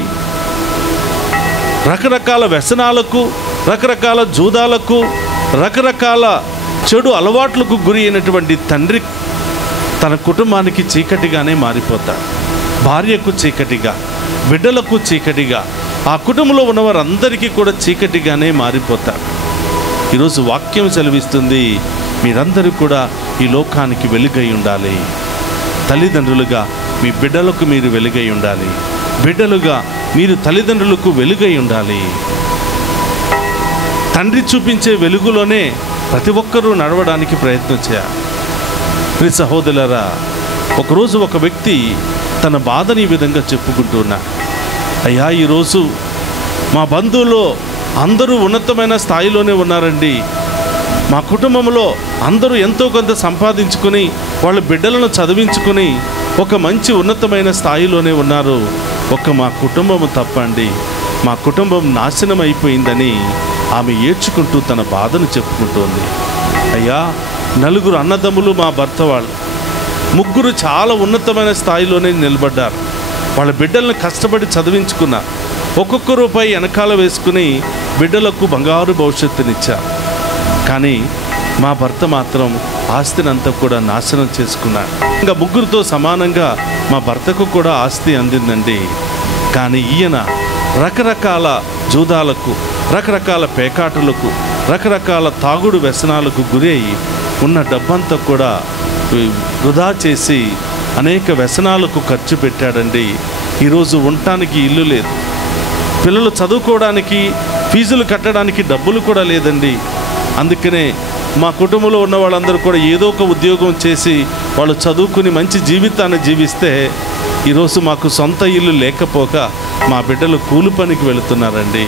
రకరకాల వ్యసనాలకు, రకరకాల జూదాలకు, రకరకాల చెడు అలవాట్లకు గురి అయినటువంటి తండ్రి తన కుటుంబానికి చీకటిగానే మారిపోతాడు. భార్యకు చీకటిగా, బిడ్డలకు చీకటిగా, ఆ కుటుంబంలో ఉన్నవారందరికీ కూడా చీకటిగానే మారిపోతారు. ఈరోజు వాక్యం సెలవిస్తుంది, మీరందరూ కూడా ఈ లోకానికి వెలుగై ఉండాలి. తల్లిదండ్రులుగా మీ బిడ్డలకు మీరు వెలుగై ఉండాలి, బిడ్డలుగా మీరు తల్లిదండ్రులకు వెలుగై ఉండాలి. తండ్రి చూపించే వెలుగులోనే ప్రతి ఒక్కరూ నడవడానికి ప్రయత్నం చేయాలి. ప్రియ సహోదరులారా, ఒకరోజు ఒక వ్యక్తి తన బాధని ఈ విధంగా చెప్పుకుంటున్నా, అయ్యా ఈరోజు మా బంధువులో అందరూ ఉన్నతమైన స్థాయిలోనే ఉన్నారండి, మా కుటుంబంలో అందరూ ఎంతో కొంత సంపాదించుకొని వాళ్ళ బిడ్డలను చదివించుకొని ఒక మంచి ఉన్నతమైన స్థాయిలోనే ఉన్నారు, ఒక్క మా కుటుంబము తప్పండి, మా కుటుంబం నాశనం అయిపోయిందని ఆమె ఏడ్చుకుంటూ తన బాధను చెప్పుకుంటోంది. అయ్యా, నలుగురు అన్నదమ్ములు మా భర్త వాళ్ళు, ముగ్గురు చాలా ఉన్నతమైన స్థాయిలోనే నిలబడ్డారు, వాళ్ళ బిడ్డలను కష్టపడి చదివించుకున్నారు, ఒక్కొక్క రూపాయి వెనకాల వేసుకుని బిడ్డలకు బంగారు భవిష్యత్తునిచ్చారు. కానీ మా భర్త మాత్రం ఆస్తినంతా కూడా నాశనం చేసుకున్నారు. ఇంకా ముగ్గురితో సమానంగా మా భర్తకు కూడా ఆస్తి అందిందండి. కానీ ఈయన రకరకాల జూదాలకు, రకరకాల పేకాటలకు, రకరకాల తాగుడు వ్యసనాలకు గురి అయి ఉన్న డబ్బంతా కూడా వృధా చేసి అనేక వ్యసనాలకు ఖర్చు పెట్టాడండి. ఈరోజు ఉండటానికి ఇల్లు లేదు, పిల్లలు చదువుకోవడానికి ఫీజులు కట్టడానికి డబ్బులు కూడా లేదండి. అందుకనే మా కుటుంబంలో ఉన్న వాళ్ళందరూ కూడా ఏదో ఒక ఉద్యోగం చేసి వాళ్ళు చదువుకుని మంచి జీవితాన్ని జీవిస్తే ఈరోజు మాకు సొంత ఇల్లు లేకపోక మా బిడ్డలు కూలి పనికి వెళుతున్నారండి.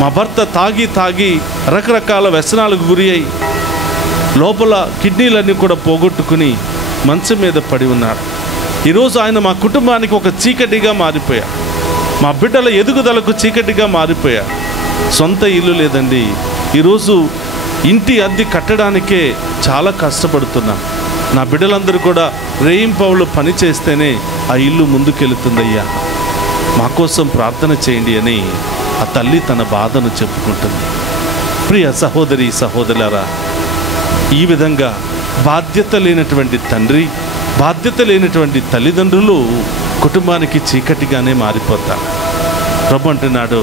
మా భర్త తాగి రకరకాల వ్యసనాలకు గురి అయి లోపల కిడ్నీలన్నీ కూడా పోగొట్టుకుని మంచం మీద పడి ఉన్నారు. ఈరోజు ఆయన మా కుటుంబానికి ఒక చీకటిగా మారిపోయారు. మా బిడ్డల ఎదుగుదలకు చీకటిగా మారిపోయారు. సొంత ఇల్లు లేదండి. ఈరోజు ఇంటి అద్దె కట్టడానికే చాలా కష్టపడుతున్నాం. నా బిడ్డలందరూ కూడా రేయింపవులు పని చేస్తేనే ఆ ఇల్లు ముందుకెళ్తుందయ్యా, మా కోసం ప్రార్థన చేయండి అని ఆ తల్లి తన బాధను చెప్పుకుంటుంది. ప్రియ సహోదరి సహోదరులారా, ఈ విధంగా బాధ్యత లేనటువంటి తండ్రి, బాధ్యత లేనటువంటి తల్లిదండ్రులు కుటుంబానికి చీకటిగానే మారిపోతారు. ప్రభు అంటున్నాడు,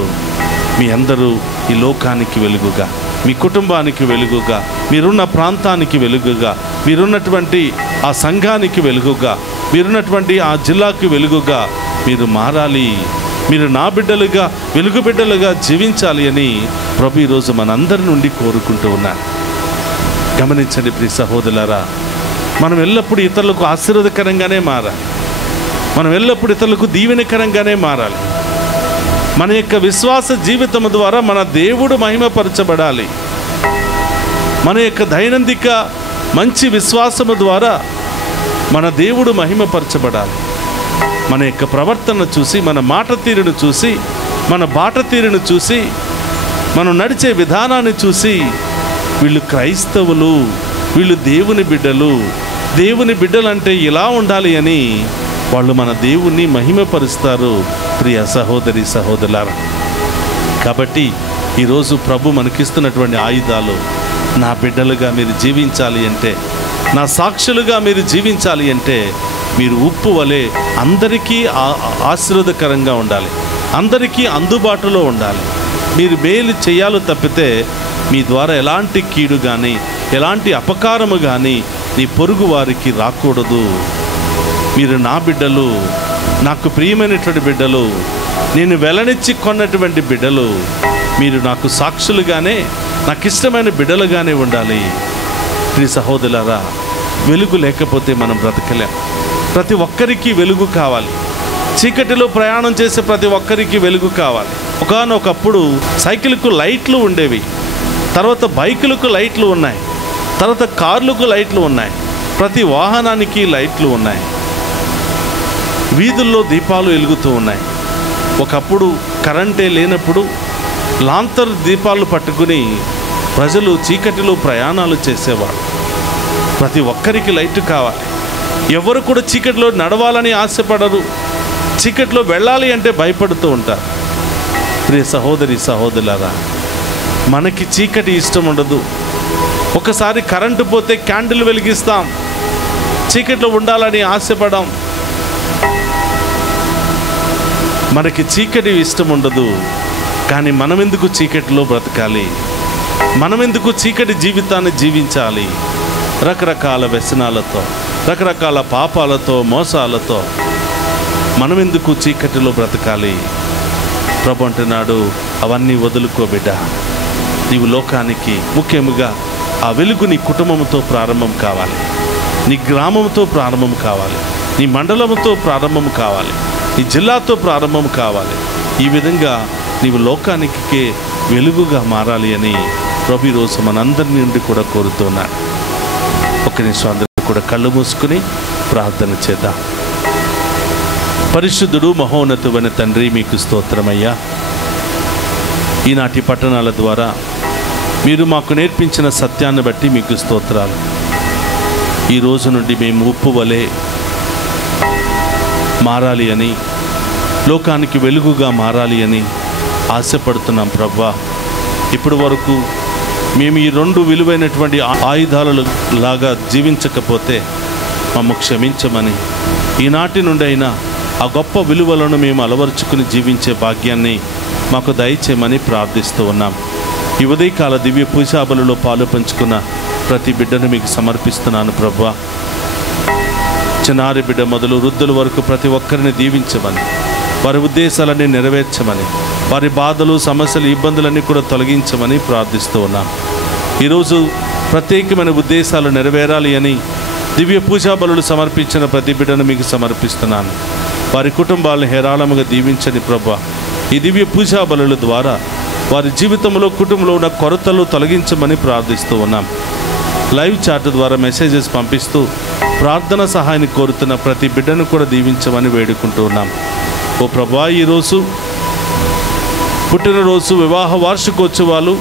మీ అందరూ ఈ లోకానికి వెలుగుగా, మీ కుటుంబానికి వెలుగుగా, మీరున్న ప్రాంతానికి వెలుగుగా, మీరున్నటువంటి ఆ సంఘానికి వెలుగుగా, మీరున్నటువంటి ఆ జిల్లాకి వెలుగుగా మీరు మారాలి. మీరు నా బిడ్డలుగా, వెలుగు బిడ్డలుగా జీవించాలి అని ప్రభు ఈరోజు మనందరి నుండి కోరుకుంటూ ఉన్నారు. గమనించండి ప్రియ సహోదరులారా, మనం ఎల్లప్పుడూ ఇతరులకు ఆశీర్వాదకరంగానే మారాలి. మనం ఎల్లప్పుడూ ఇతరులకు దీవెనకరంగానే మారాలి. మన యొక్క విశ్వాస జీవితం ద్వారా మన దేవుడు మహిమపరచబడాలి. మన యొక్క దైనందిక మంచి విశ్వాసము ద్వారా మన దేవుడు మహిమపరచబడాలి. మన యొక్క ప్రవర్తన చూసి, మన మాట తీరును చూసి, మన బాట తీరును చూసి, మనం నడిచే విధానాన్ని చూసి వీళ్ళు క్రైస్తవులు, వీళ్ళు దేవుని బిడ్డలు, దేవుని బిడ్డలంటే ఇలా ఉండాలి అని వాళ్ళు మన దేవుణ్ణి మహిమపరుస్తారు. ప్రియ సహోదరి సహోదరులారా, కాబట్టి ఈరోజు ప్రభు మనకిస్తున్నటువంటి ఆయుధాలు, నా బిడ్డలుగా మీరు జీవించాలి అంటే, నా సాక్షులుగా మీరు జీవించాలి అంటే మీరు ఉప్పు వలె అందరికీ ఆశీర్వాదకరంగా ఉండాలి, అందరికీ అందుబాటులో ఉండాలి. మీరు మేలు చేయాలో తప్పితే మీ ద్వారా ఎలాంటి కీడు కానీ, ఎలాంటి అపకారము కానీ నీ పొరుగు వారికి రాకూడదు. మీరు నా బిడ్డలు, నాకు ప్రియమైనటువంటి బిడ్డలు, నేను వెలనిచ్చి కొన్నటువంటి బిడ్డలు. మీరు నాకు సాక్షులుగానే, నాకు ఇష్టమైన బిడ్డలుగానే ఉండాలి. ప్రియ సహోదరులారా, వెలుగు లేకపోతే మనం బ్రతకలేం. ప్రతి ఒక్కరికి వెలుగు కావాలి. చీకటిలో ప్రయాణం చేసే ప్రతి ఒక్కరికి వెలుగు కావాలి. ఒకానొకప్పుడు సైకిల్కు లైట్లు ఉండేవి, తర్వాత బైకులకు లైట్లు ఉన్నాయి, తర్వాత కార్లకు లైట్లు ఉన్నాయి, ప్రతి వాహనానికి లైట్లు ఉన్నాయి, వీధుల్లో దీపాలు వెలుగుతూ ఉన్నాయి. ఒకప్పుడు కరెంటే లేనప్పుడు లాంతర్ దీపాలు పట్టుకుని ప్రజలు చీకటిలో ప్రయాణాలు చేసేవారు. ప్రతి ఒక్కరికి లైట్ కావాలి. ఎవరు కూడా చీకటిలో నడవాలని ఆశపడరు, చీకటిలో వెళ్ళాలి అంటే భయపడుతూ ఉంటారు. ప్రియ సహోదరి సహోదరులారా, మనకి చీకటి ఇష్టం ఉండదు. ఒకసారి కరెంటు పోతే క్యాండిల్ వెలిగిస్తాం, చీకట్లో ఉండాలని ఆశపడం. మనకి చీకటి ఇష్టం ఉండదు, కానీ మనమెందుకు చీకటిలో బ్రతకాలి? మనమెందుకు చీకటి జీవితాన్ని జీవించాలి? రకరకాల వ్యసనాలతో, రకరకాల పాపాలతో, మోసాలతో మనమెందుకు చీకటిలో బ్రతకాలి? ప్రభు అంటున్నాడు, అవన్నీ వదులుకో బిడ్డ. నీవు లోకానికి, ముఖ్యముగా ఆ వెలుగు నీ కుటుంబంతో ప్రారంభం కావాలి, నీ గ్రామంతో ప్రారంభం కావాలి, నీ మండలంతో ప్రారంభం కావాలి, నీ జిల్లాతో ప్రారంభం కావాలి. ఈ విధంగా నీవు లోకానికి వెలుగుగా మారాలి అని ప్రభు ఈరోజు మనందరి నుండి కూడా కోరుతున్నాడు. ఒక నిమిషం అందరూ కూడా కళ్ళు మూసుకుని ప్రార్థన చేద్దాం. పరిశుద్ధుడు మహోన్నతుడైన తండ్రి, మీకు స్తోత్రమయ్యా. ఈనాటి పట్టణాల ద్వారా మీరు మాకు నేర్పించిన సత్యాన్ని బట్టి మీకు స్తోత్రాలు. ఈ రోజు నుండి మేము ఉప్పు వలె మారాలి అని, లోకానికి వెలుగుగా మారాలి అని ఆశపడుతున్నాం ప్రభువా. ఇప్పటి వరకు మేము ఈ రెండు విలువైనటువంటి ఆయుధాల లాగా జీవించకపోతే మమ్మ క్షమించమని, ఈనాటి నుండి అయినా ఆ గొప్ప విలువలను మేము అలవరుచుకుని జీవించే భాగ్యాన్ని మాకు దయచేయమని ప్రార్థిస్తూ ఉన్నాం. ఈ ఉదయకాల దివ్య పూజాబలులో పాలు పంచుకున్న ప్రతి బిడ్డను మీకు సమర్పిస్తున్నాను ప్రభువా. చిన్నారి బిడ్డ మొదలు వృద్ధుల వరకు ప్రతి ఒక్కరిని దీవించమని, వారి ఉద్దేశాలన్నీ నెరవేర్చమని, వారి బాధలు, సమస్యలు, ఇబ్బందులన్నీ కూడా తొలగించమని ప్రార్థిస్తూ ఉన్నాం. ఈరోజు ప్రత్యేకమైన ఉద్దేశాలు నెరవేరాలి అని దివ్య పూజా బలులు సమర్పించిన ప్రతి బిడ్డను మీకు సమర్పిస్తున్నాను. వారి కుటుంబాలను హేరాళముగా దీవించని ప్రభువా. ఈ దివ్య పూజా బలుల ద్వారా వారి జీవితంలో, కుటుంబంలో ఉన్న కొరతలు తొలగించమని ప్రార్థిస్తూ ఉన్నాం. లైవ్ చాట్ ద్వారా మెసేజెస్ పంపిస్తూ ప్రార్థన సహాయాన్ని కోరుతున్న ప్రతి బిడ్డను కూడా దీవించమని వేడుకుంటూ ఉన్నాం. ఓ ప్రభువా, ఈరోజు పుట్టినరోజు, వివాహ వార్షికోత్సవాలు,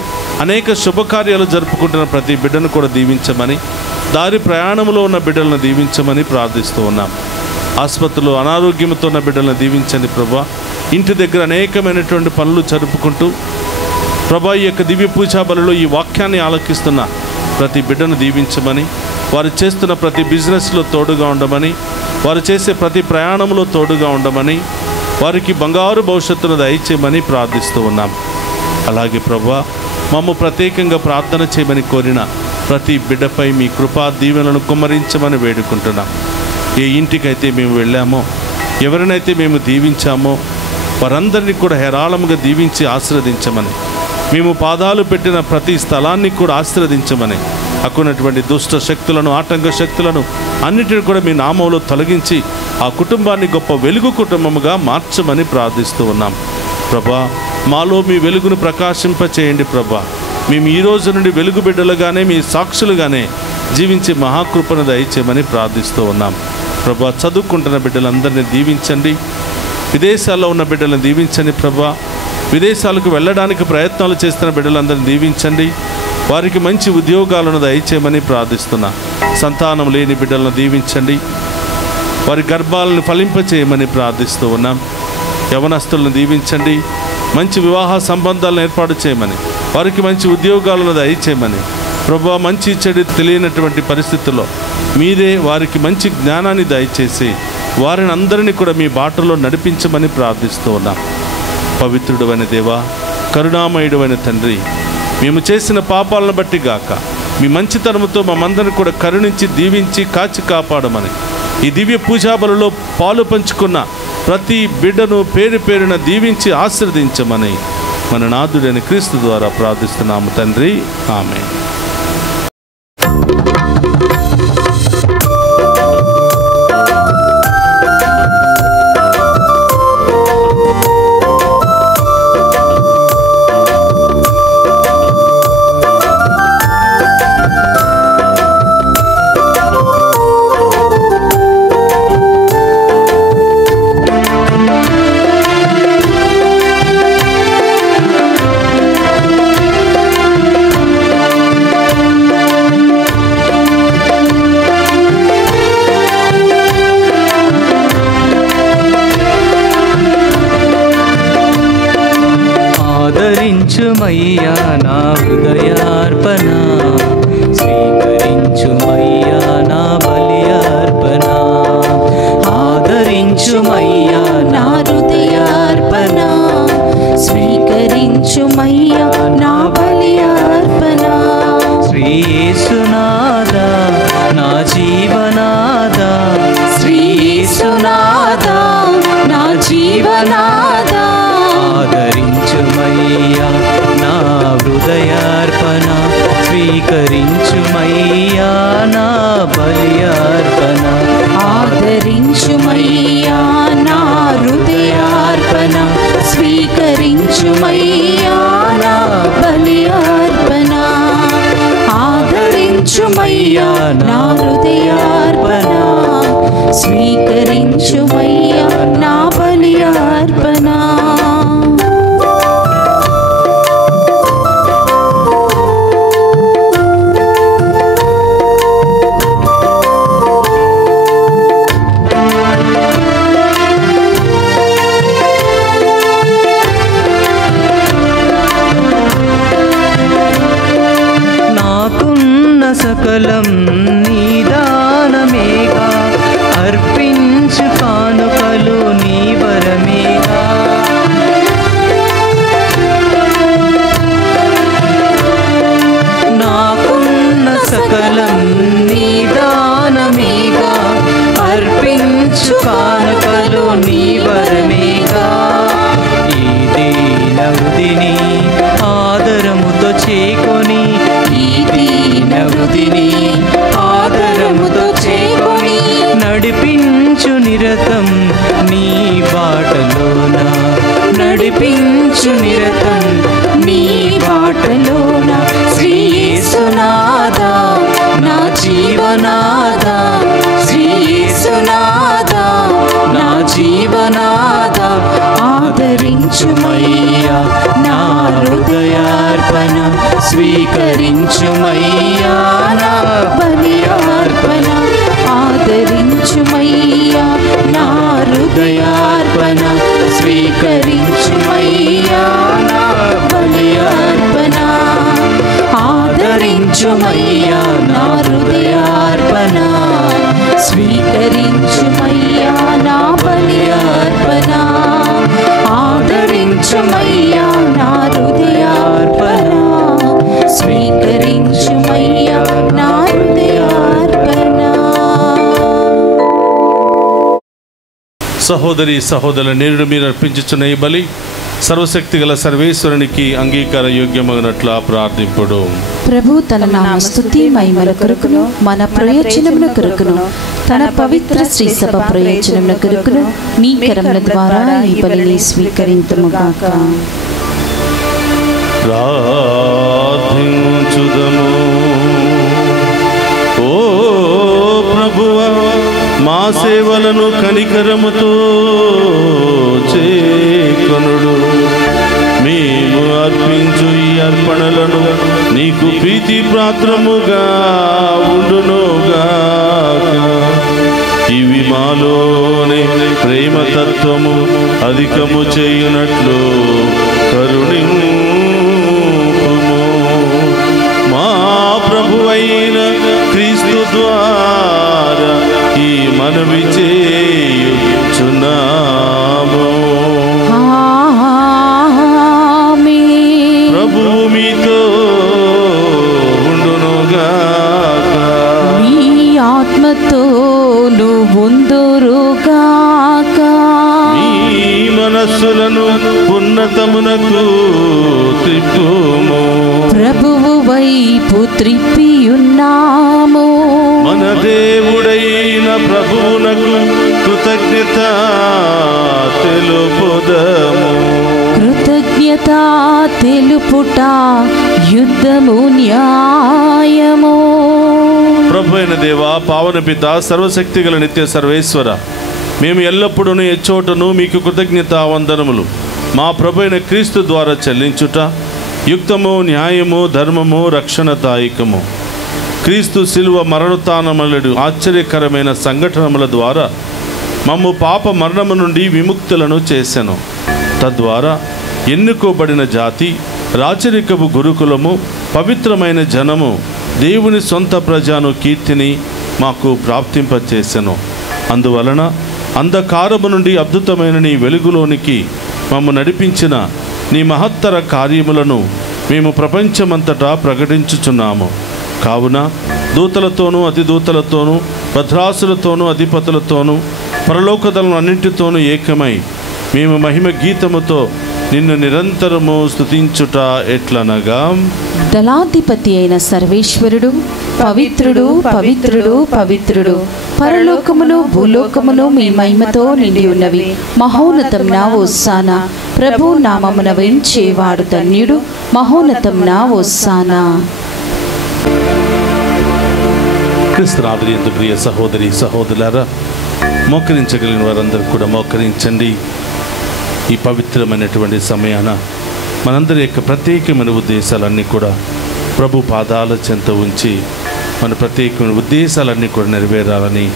అనేక శుభకార్యాలు జరుపుకుంటున్న ప్రతి బిడ్డను కూడా దీవించమని, దారి ప్రయాణంలో ఉన్న బిడ్డలను దీవించమని ప్రార్థిస్తూ ఉన్నాం. ఆసుపత్రిలో అనారోగ్యంతో ఉన్న బిడ్డలను దీవించండి ప్రభా. ఇంటి దగ్గర అనేకమైనటువంటి పనులు జరుపుకుంటూ ప్రభా ఈ యొక్క దివ్య పూజా బలిలో ఈ వాక్యాన్ని ఆలకిస్తున్న ప్రతి బిడ్డను దీవించమని, వారు చేస్తున్న ప్రతి బిజినెస్లో తోడుగా ఉండమని, వారు చేసే ప్రతి ప్రయాణంలో తోడుగా ఉండమని, వారికి బంగారు భవిష్యత్తును దయచేయమని ప్రార్థిస్తూ ఉన్నాం. అలాగే ప్రభా మమ్ము ప్రత్యేకంగా ప్రార్థన చేయమని కోరిన ప్రతి బిడ్డపై మీ కృపా దీవెనలను కుమ్మరించమని వేడుకుంటున్నాం. ఏ ఇంటికైతే మేము వెళ్ళామో, ఎవరినైతే మేము దీవించామో వారందరినీ కూడా హేరాళముగా దీవించి ఆశీర్వదించమని, మేము పాదాలు పెట్టిన ప్రతి స్థలాన్ని కూడా ఆశీర్వదించమని, అక్కున్నటువంటి దుష్ట శక్తులను, ఆటంక శక్తులను అన్నిటిని కూడా మీ నామంలో తొలగించి ఆ కుటుంబాన్ని గొప్ప వెలుగు కుటుంబముగా మార్చమని ప్రార్థిస్తూ ఉన్నాం. ప్రభా మాలో మీ వెలుగును ప్రకాశింపచేయండి ప్రభా. మేము ఈ రోజు నుండి వెలుగు బిడ్డలుగానే, మీ సాక్షులుగానే జీవించే మహాకృపను దయచేయమని ప్రార్థిస్తూ ఉన్నాం. ప్రభా చదువుకుంటున్న బిడ్డలందరినీ దీవించండి, విదేశాల్లో ఉన్న బిడ్డలను దీవించండి ప్రభా. విదేశాలకు వెళ్ళడానికి ప్రయత్నాలు చేస్తున్న బిడ్డలందరినీ దీవించండి, వారికి మంచి ఉద్యోగాలను దయచేయమని ప్రార్థిస్తున్నా. సంతానం లేని బిడ్డలను దీవించండి, వారి గర్భాలను ఫలింపచేయమని ప్రార్థిస్తూ ఉన్నాం. యవనస్తులను దీవించండి, మంచి వివాహ సంబంధాలను ఏర్పాటు చేయమని, వారికి మంచి ఉద్యోగాలను దయచేయమని ప్రభా. మంచి చెడు తెలియనటువంటి పరిస్థితుల్లో మీరే వారికి మంచి జ్ఞానాన్ని దయచేసి వారిని అందరినీ కూడా మీ బాటలో నడిపించమని ప్రార్థిస్తూ ఉన్నాం. పవిత్రుడైన దేవా, కరుణామయుడైన తండ్రి, మేము చేసిన పాపాలను బట్టి గాక మీ మంచితనముతో మమ్మందరిని కూడా కరుణించి దీవించి కాచి కాపాడమని, ఈ దివ్య పూజాబలిలో పాలు పంచుకున్న ప్రతి బిడ్డను పేరు పేరున దీవించి ఆశీర్వదించమని మన నాథుడైన క్రీస్తు ద్వారా ప్రార్థిస్తున్నాము తండ్రి. ఆమేన్. ఆదరించుమయ్యా నా హృదయార్పణ, స్వీకరించుమయ్యా నా బలియార్పణ. ఆదరించుమయ్యా నా హృదయార్పణ, స్వీకరించుమయ్యా నా బలియార్పణ. శ్రీ యేసునాథా నా జీవనాథా, శ్రీ యేసునాథా నా జీవనాథా. ఆదరించుమయ్యా నా హృదయార్పణ, స్వీకరించుమయ్యా నా బలియార్పణ. ఆదరించుమయ్యా నా హృదయార్పణ, స్వీకరించుమయ్యా నా బలియార్పణ. ఆదరించుమయ్యా నా హృదయార్పణ, స్వీకరించుమయ్యా నా బలియార్పణ. నాకున్న సకలం నీ దానమేగా, అర్పించుచున్నాను స్వీకరించుమయ్యా నా బలి అర్పణ ఆదరించుమయ్యా నా హృదయార్పణ స్వీకరించుమయ్యా నా బలి అర్పణ ఆదరించుమయ్యా నా హృదయార్పణ స్వీకరించుమయ్యా నా బలి అర్పణ ఆదరించుమయ్యా నా హృదయార్పణ స్వీకరించుమయ్యా నా హృదయార్పణ. సహోదరి సహోదరుల నేరుడు మీరు అర్పించుచున్న ఈ బలి సర్వశక్తి గల సర్వేశ్వరునికి అంగీకార యోగ్యమగినట్ల ప్రార్థింపుడు. ప్రభు తన నామస్తుతి మహిమల కొరకును మన ప్రయోజనముల కొరకును తన పవిత్ర శ్రీ సభ ప్రయోజనముల కొరకును నీ కరముల ద్వారా ఈ బలిని స్వీకరింతుముగాక. ప్రార్థించుదము. ఓ ప్రభువా, మా సేవలను కనికరముతో చేకొనుడు. మేము అర్పించు ఈ అర్పణలను నీకు ప్రీతి పాత్రముగా ఉండునుగాక. ఇవి మాలోని ప్రేమతత్వము అధికము చేయునట్లు కరుణింపుము. మా ప్రభువైన క్రీస్తు ద్వారా ఈ మనవి చేయుచున్నాము. ప్రభువు మీతో ఉండునుగాక. నీ ఆత్మతోను ఉందురుగాక. మీ మనస్సులను ఉన్నతమునకు త్రిప్పుము. ప్రభువు వైపు త్రిప్పియున్నాము. మన దేవుడైన ప్రభువునకు కృతజ్ఞత తెలుపుదము. కృతజ్ఞత తెలుపుట యుద్ధము న్యాయము. ప్రభు అయిన దేవా, పావన పిత, సర్వశక్తి గల నిత్య సర్వేశ్వర, మేము ఎల్లప్పుడూ ఎచ్చోటను మీకు కృతజ్ఞత వందనములు మా ప్రభు అయిన క్రీస్తు ద్వారా చెల్లించుట యుక్తము, న్యాయము, ధర్మము, రక్షణదాయకము. క్రీస్తు శిలువ మరణోత్థానములు ఆశ్చర్యకరమైన సంఘటనముల ద్వారా మమ్ము పాప మరణము నుండి విముక్తులను చేసెను. తద్వారా ఎన్నుకోబడిన జాతి, రాచరికపు గురుకులము, పవిత్రమైన జనము, దేవుని సొంత ప్రజాను కీర్తిని మాకు ప్రాప్తింపచేసెను. అందువలన అంధకారము నుండి అద్భుతమైన నీ వెలుగులోనికి మమ్ము నడిపించిన నీ మహత్తర కార్యములను మేము ప్రపంచమంతటా ప్రకటించుచున్నాము. కావున దూతలతోనూ అతిదూతలతోనూ భద్రాసులతోనూ అధిపతులతోనూ పరలోకదలను అన్నింటితోనూ ఏకమై మేము మహిమ గీతముతో నిన్ను నిరంతరము స్తుతించుట ఎట్లనగా, దళాధిపతి అయిన సర్వేశ్వరుడు పవిత్రుడు పవిత్రుడు పవిత్రుడు, పరలోకమును భూలోకమును మీ మహిమతో నిండి ఉన్నవి. మహోన్నతం నా ఓసానా. ప్రభు నామమున వెంచేవాడు ధన్యుడు. మహోన్నతం నా ఓసానా. క్రీస్తునాథుని యందు ప్రియ సహోదరి సహోదరులారా, మోకరించగలిగిన వారందరూ కూడా మోకరించండి. ఈ పవిత్రమైనటువంటి సమయాన మనందరి యొక్క ప్రత్యేకమైన ఉద్దేశాలన్నీ కూడా ప్రభు పాదాల చెంత ఉంచి మన ప్రత్యేకమైన ఉద్దేశాలన్నీ కూడా నెరవేరాలని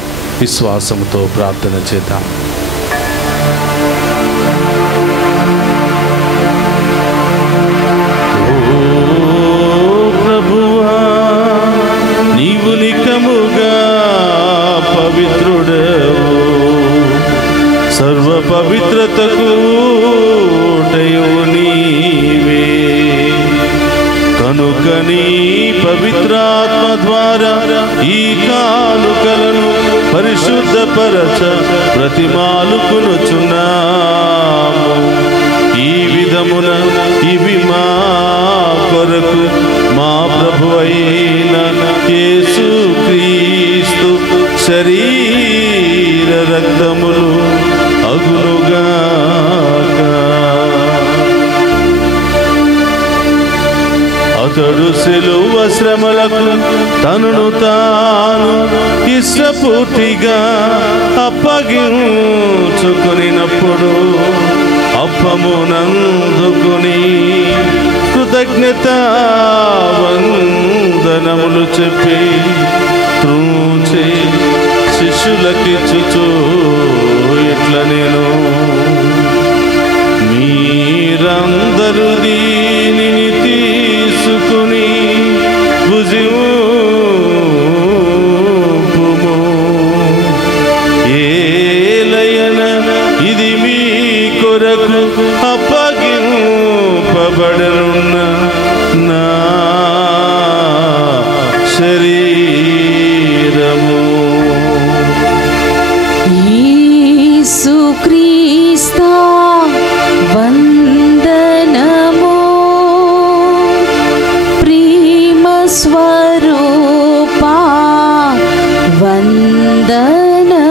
విశ్వాసంతో ప్రార్థన చేద్దాం. సర్వ పవిత్రతకు నీవే కనుక నీ పవిత్రాత్మ ద్వారా ఈ కానుకలను పరిశుద్ధపరచ ప్రతిమాలుకొనుచున్నాము. ఈ విధమున ఇవి మా కొరకు మా ప్రభువైన యేసుక్రీస్తు శరీర రక్తములు అగునుగాక. అతడు శిలువ శ్రమలకు తనను తాను ఇష్టపూర్తిగా అప్పగించుకొనినప్పుడు అప్పమునందుకుని కృతజ్ఞత కృతజ్ఞత వందనములు చెప్పి త్రూచి శిష్యులకిచ్చుచు ఇట్ల నేను మీరందరూ దీనిని తీసుకుని భుజింపుము. ఏలయన ఇది మీ కొరకు అప్పగింపబడనున్న నా శరీరము. యేసుక్రీస్తా వందనము, ప్రేమ స్వరూపా వందనము.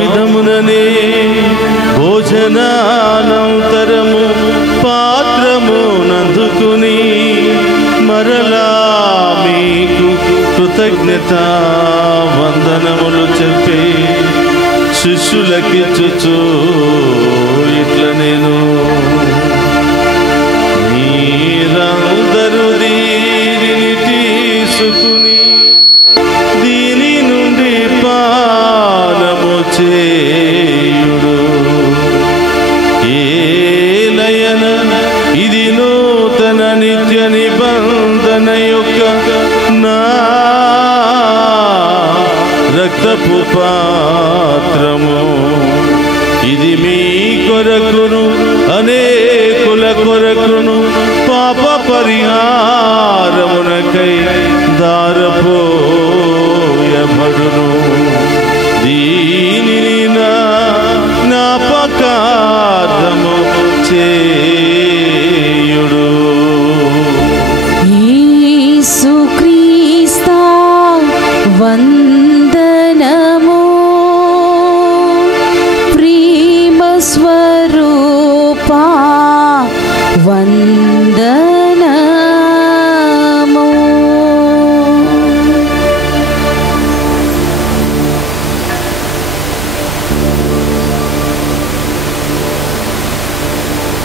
విధముననే భోజనానంతరము పాత్రము నందుకుని మరలా మీకు కృతజ్ఞత వందనములు చెప్పి శిష్యులకిచ్చుచు ఇట్ల నేను మీరందరూ దీనిని తీసుకుని దీని నుండి పానము చేయుడు. ఏలయన ఇది నూతన నిత్య నిబంధన యొక్క నా రక్తపు పాత్రము. ఇది మీ కొరకును అనేకుల కొరకును పాప పరిహారమునకై దారపోయబడును. దీనిని నా జ్ఞాపకార్థము చేయుడు. యేసుక్రీస్తా వందనము, ప్రేమ స్వరూపా వందనము.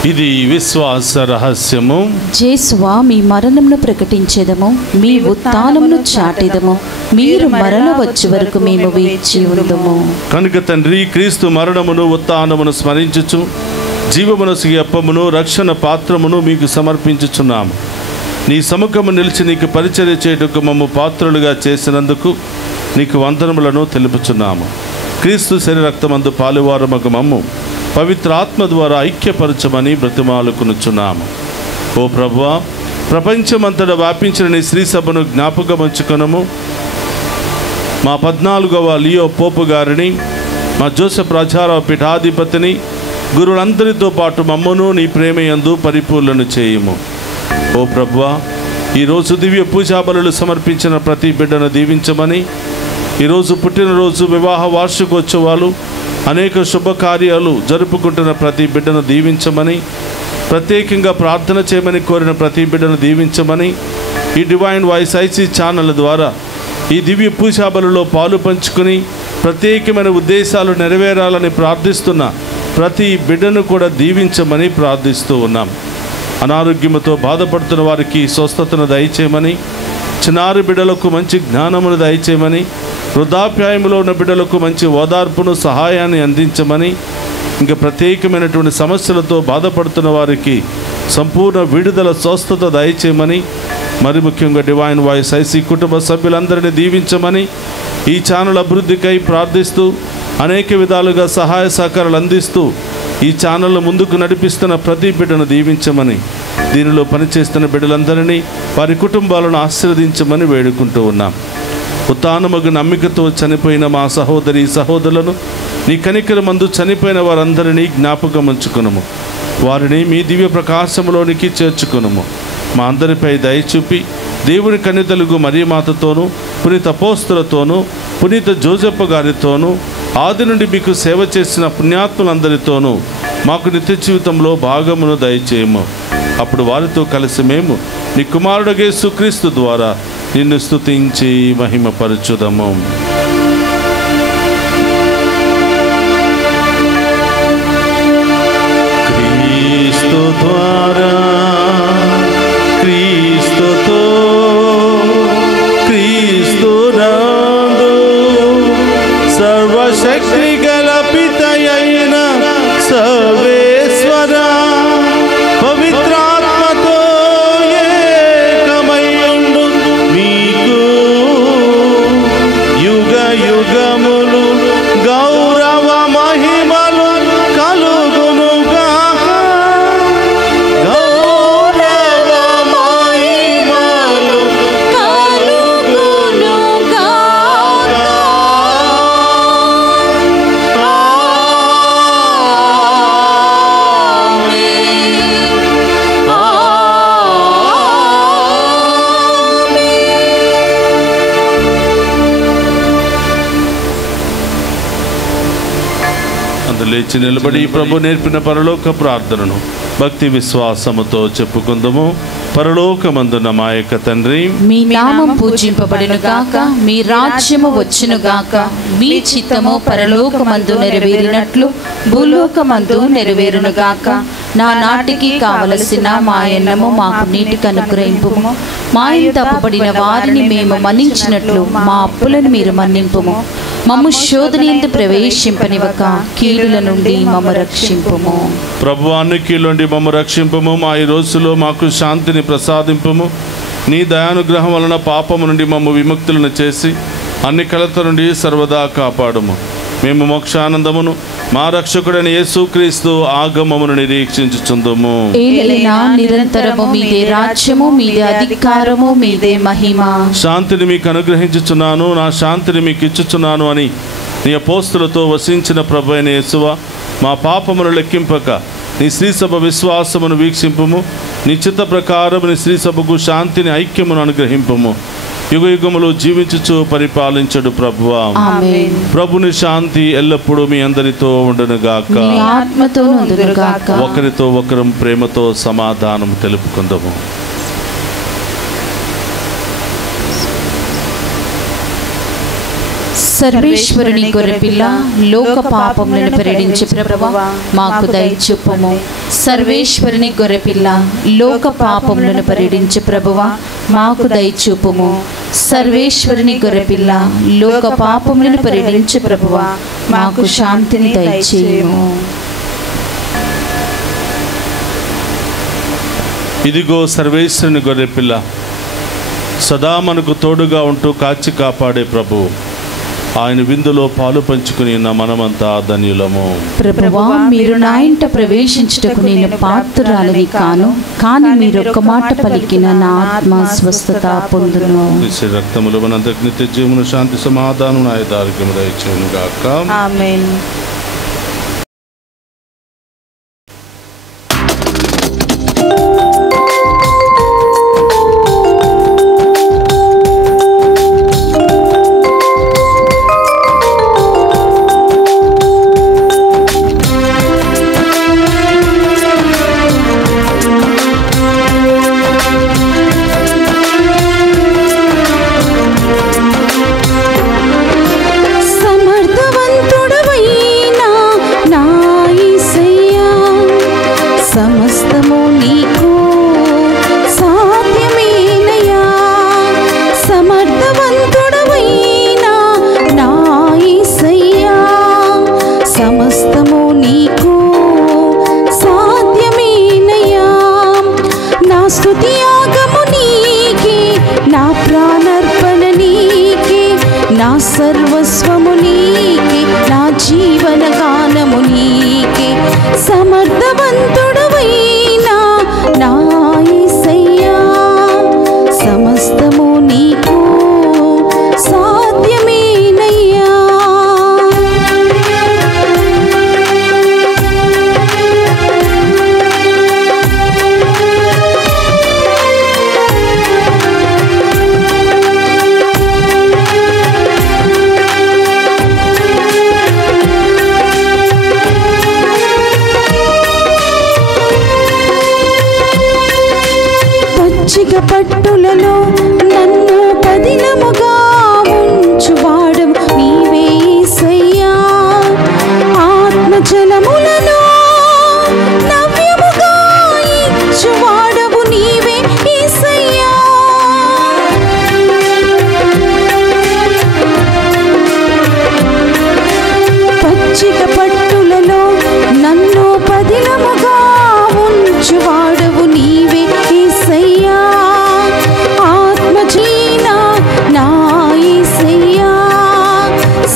ఇది విశ్వాస రహస్యము. జేసువా మీ మరణమును ప్రకటించెదము, మీ ఉత్థానమును చాటెదము. మీరు మరల వచ్చే వరకు మేము వేచి ఉందుము. కనుక తండ్రి, క్రీస్తు మరణమును ఉత్థానమును స్మరించుచు జీవమునసిగి అప్పమును రక్షణ పాత్రమును మీకు సమర్పించుచున్నాము. నీ సముఖము నిలిచి నీకు పరిచర్య చేయుటకు మమ్ము పాత్రులుగా చేసినందుకు నీకు వందనములను తెలుపుచున్నాము. క్రీస్తు శరీరక్తమందు పాలువారమగు మమ్ము పవిత్ర ఆత్మ ద్వారా ఐక్యపరచమని బ్రతిమాలుకొనుచున్నాము. ఓ ప్రభువా, ప్రపంచమంతటా వ్యాపించిన నీ శ్రీ సభను జ్ఞాపకముంచుకొనుము. మా 14వ లియో పోపు గారిని, మా జోసెఫ్ రాజారావు పీఠాధిపతిని, గురువులందరితో పాటు మమ్మను నీ ప్రేమయందు పరిపూర్ణను చేయుము. ఓ ప్రభువా, ఈరోజు దివ్య పూజా బలులు సమర్పించిన ప్రతి బిడ్డను దీవించమని, ఈరోజు పుట్టినరోజు, వివాహ వార్షికోత్సవాలు, అనేక శుభకార్యాలు జరుపుకుంటున్న ప్రతి బిడ్డను దీవించమని, ప్రత్యేకంగా ప్రార్థన చేయమని కోరిన ప్రతి బిడ్డను దీవించమని, ఈ డివైన్ వాయిస్ ఐసీ ఛానల్ ద్వారా ఈ దివ్య పూజా బలులో పాలు పంచుకుని ప్రత్యేకమైన ఉద్దేశాలు నెరవేరాలని ప్రార్థిస్తున్న ప్రతి బిడ్డను కూడా దీవించమని ప్రార్థిస్తూ ఉన్నాం. అనారోగ్యముతో బాధపడుతున్న వారికి స్వస్థతను దయచేయమని, చిన్నారి బిడ్డలకు మంచి జ్ఞానమును దయచేయమని, వృద్ధాప్యాయములో ఉన్న బిడ్డలకు మంచి ఓదార్పును సహాయాన్ని అందించమని, ఇంకా ప్రత్యేకమైనటువంటి సమస్యలతో బాధపడుతున్న వారికి సంపూర్ణ విడుదల స్వస్థత దయచేయమని, మరి ముఖ్యంగా డివైన్ వాయిస్ ఐసీ కుటుంబ సభ్యులందరినీ దీవించమని, ఈ ఛానల్ అభివృద్ధికై ప్రార్థిస్తూ అనేక విధాలుగా సహాయ సహకారాలు అందిస్తూ ఈ ఛానల్ ముందుకు నడిపిస్తున్న ప్రతి బిడ్డను దీవించమని, దీనిలో పనిచేస్తున్న బిడ్డలందరినీ వారి కుటుంబాలను ఆశీర్వదించమని వేడుకుంటూ ఉన్నాం. ఉత్థానమగు నమ్మికతో చనిపోయిన మా సహోదరి సహోదరులను నీ కనికరమందు చనిపోయిన వారందరినీ జ్ఞాపకం ఉంచుకునుము. వారిని మీ దివ్య ప్రకాశంలోనికి చేర్చుకునుము. మా అందరిపై దయచూపి దేవుని కన్యతలుగు మరియమాతతోనూ, పునీత అపోస్తలులతోనూ, పునీత జోజప్ప గారితోనూ, ఆది నుండి మీకు సేవ చేసిన పుణ్యాత్ములందరితోనూ మాకు నిత్య జీవితంలో భాగమును దయచేయము. అప్పుడు వారితో కలిసి మేము నీ కుమారుడు యేసుక్రీస్తు ద్వారా నిన్ను స్తుతించి మహిమపరచుదము. క్రీస్తు ద్వారా, క్రీస్తుతో, క్రీస్తునందు సర్వశక్తి గల పితయైన సర్వేశ్వర పవిత్రాత్మతో ఏకమయ్యుండు మీకు యుగ యుగములు గౌరవ మహిమలు కలుగునుగాక. గౌరవ మహిమలు లేచి నిలబడి ప్రభు నేర్పిన పరలోక ప్రార్థనను భక్తి విశ్వాసముతో చెప్పుకుందాము. పరలోకమందున్న మా యొక్క తండ్రి, మీ నామం పూజింపబడును గాక, మీ రాజ్యము వచ్చును గాక, మీ చిత్తము పరలోకమందు నెరవేరినట్లు భూలోకమందు నెరవేరును గాక. నా నాటికి కావలసిన మా అన్నము మాకు నీటికి అనుగ్రహింపుము. మా తప్పుబడిన వారిని మేము మన్నించినట్లు మా అప్పులను మీరు మన్నింపుము. మమ్ము శోధనయందు ప్రవేశింపనివ్వక కీడుల నుండి మమ్ము రక్షింపుము. ప్రభు అన్ని కీడుల మమ్ము రక్షింపుము. మా ఈ రోజులో మాకు శాంతిని ప్రసాదింపుము. నీ దయానుగ్రహం వలన పాపము నుండి మమ్ము విముక్తులను చేసి అన్ని కలత నుండి సర్వదా కాపాడుము. మేము మోక్షానందమును మా రక్షకుడైన యేసుక్రీస్తు ఆగమమును నిరీక్షించుచుందుము. ఏలైనా నిరంతరము మీదే రాజ్యము, మీదే అధికారము, మీదే మహిమ. శాంతిని మీకు అనుగ్రహించుచున్నాను, నా శాంతిని మీకు ఇచ్చుచున్నాను అని నీ అపోస్తులతో వసించిన ప్రభు అయిన యేసువా, మా పాపమును లెక్కింపక నీ శ్రీసభ విశ్వాసమును వీక్షింపుము. నీ చిత్త ప్రకారము నీ శ్రీసభకు శాంతిని ఐక్యమును అనుగ్రహింపుము. యుగ యుగములు జీవించుచు పరిపాలించడు ప్రభువా. ఆమేన్. ప్రభుని శాంతి ఎల్లప్పుడూ మీ అందరితో ఉండునుగాక. మీ ఆత్మతోను ఉండునుగాక. ఒకరితో ఒకరం ప్రేమతో సమాధానం తెలుపుకుందాము. సర్వేశ్వరుని గొర్రెపిల్ల, లోక పాపములను పరిహరించు ప్రభువా, మాకు దయచూపుము. సర్వేశ్వరుని గొర్రెపిల్ల, లోక పాపములను పరిహరించు ప్రభువా, మాకు దయచూపుము. సర్వేశ్వరుని గొర్రెపిల్ల, లోక పాపములను పరిహరించు ప్రభువా, మాకు శాంతిని దయచేయుము. ఇదిగో సర్వేశ్వరుని గొర్రెపిల్ల, సదా మనకు తోడుగా ఉంటూ కాచి కాపాడే ప్రభు. ఆయన విందులో పాలు పంచుకుని ఉన్న మనమంతా ధన్యులము. ప్రభువా, మీరు నా ఇంట ప్రవేశించుటకు నేను పాత్రురాలిని కాను, కానీ మీరు ఒక మాట పలికిన నా ఆత్మ స్వస్థత పొందును. క్రీస్తు రక్తములో మనందరికి నిత్య జీవమును, శాంతి సమాధానం, ఆయుధారోగ్యము దయచేయును గాక. ఆమేన్. సర్వస్వము నీకే, నా జీవన గానము నీకే. సమర్థవంతుడవైనా నా యేసయ్యా, సమస్తము నీకు సాధ్యమేనయ్యా.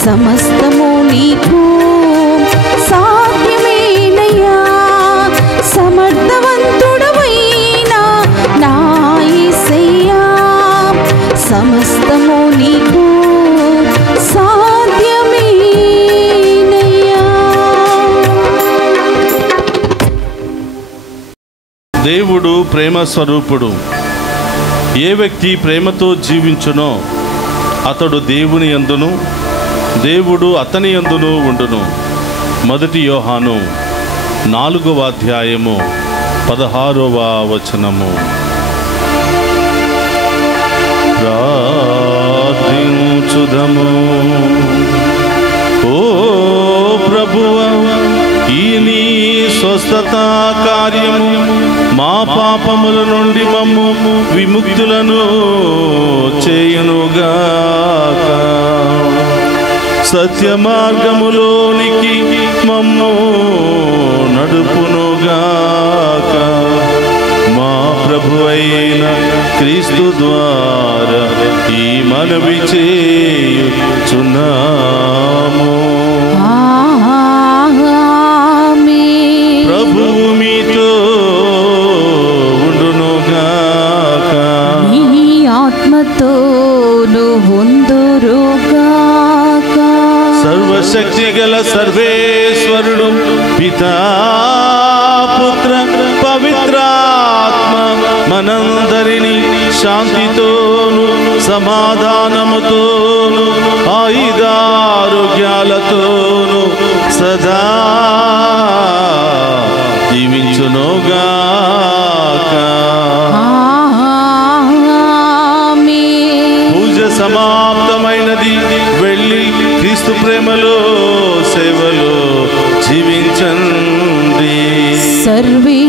సమస్తము నీకు సాధ్యమేనయ్యా. సమర్థవంతుడవైనా నా యేసయ్యా, సమస్తము నీకు సాధ్యమేనయ్యా. దేవుడు ప్రేమ స్వరూపుడు. ఏ వ్యక్తి ప్రేమతో జీవించునో అతడు దేవుని యందును దేవుడు అతని యందును ఉండును. 1 యోహాను 4వ అధ్యాయము 16వ వచనము. ప్రార్థించుదము. ఓ ప్రభువా, ఈ నీ స్వస్థత కార్యము మా పాపముల నుండి మమ్ము విముక్తులను చేయునుగాక. సత్య మార్గములోనికి మమ్ము నడుపునుగాక. మా ప్రభువైన క్రీస్తు ద్వారా ఈ మనవి చేయుచున్నాము. ప్రభువు మీతో ఉండునుగాక. నీ ఆత్మతోను ఉందురుగాక. సర్వశక్తి గల సర్వేశ్వరుడు పితా పుత్ర పవిత్రాత్మ మనందరినీ శాంతితోను సమాధానముతోను ఆయుధారోగ్యాలతోను సదా దీవించునుగాక. పూజ సమాప్తమైనది. వెళ్ళి క్రీస్తు ప్రేమలో సేవలో జీవించండి. సర్వే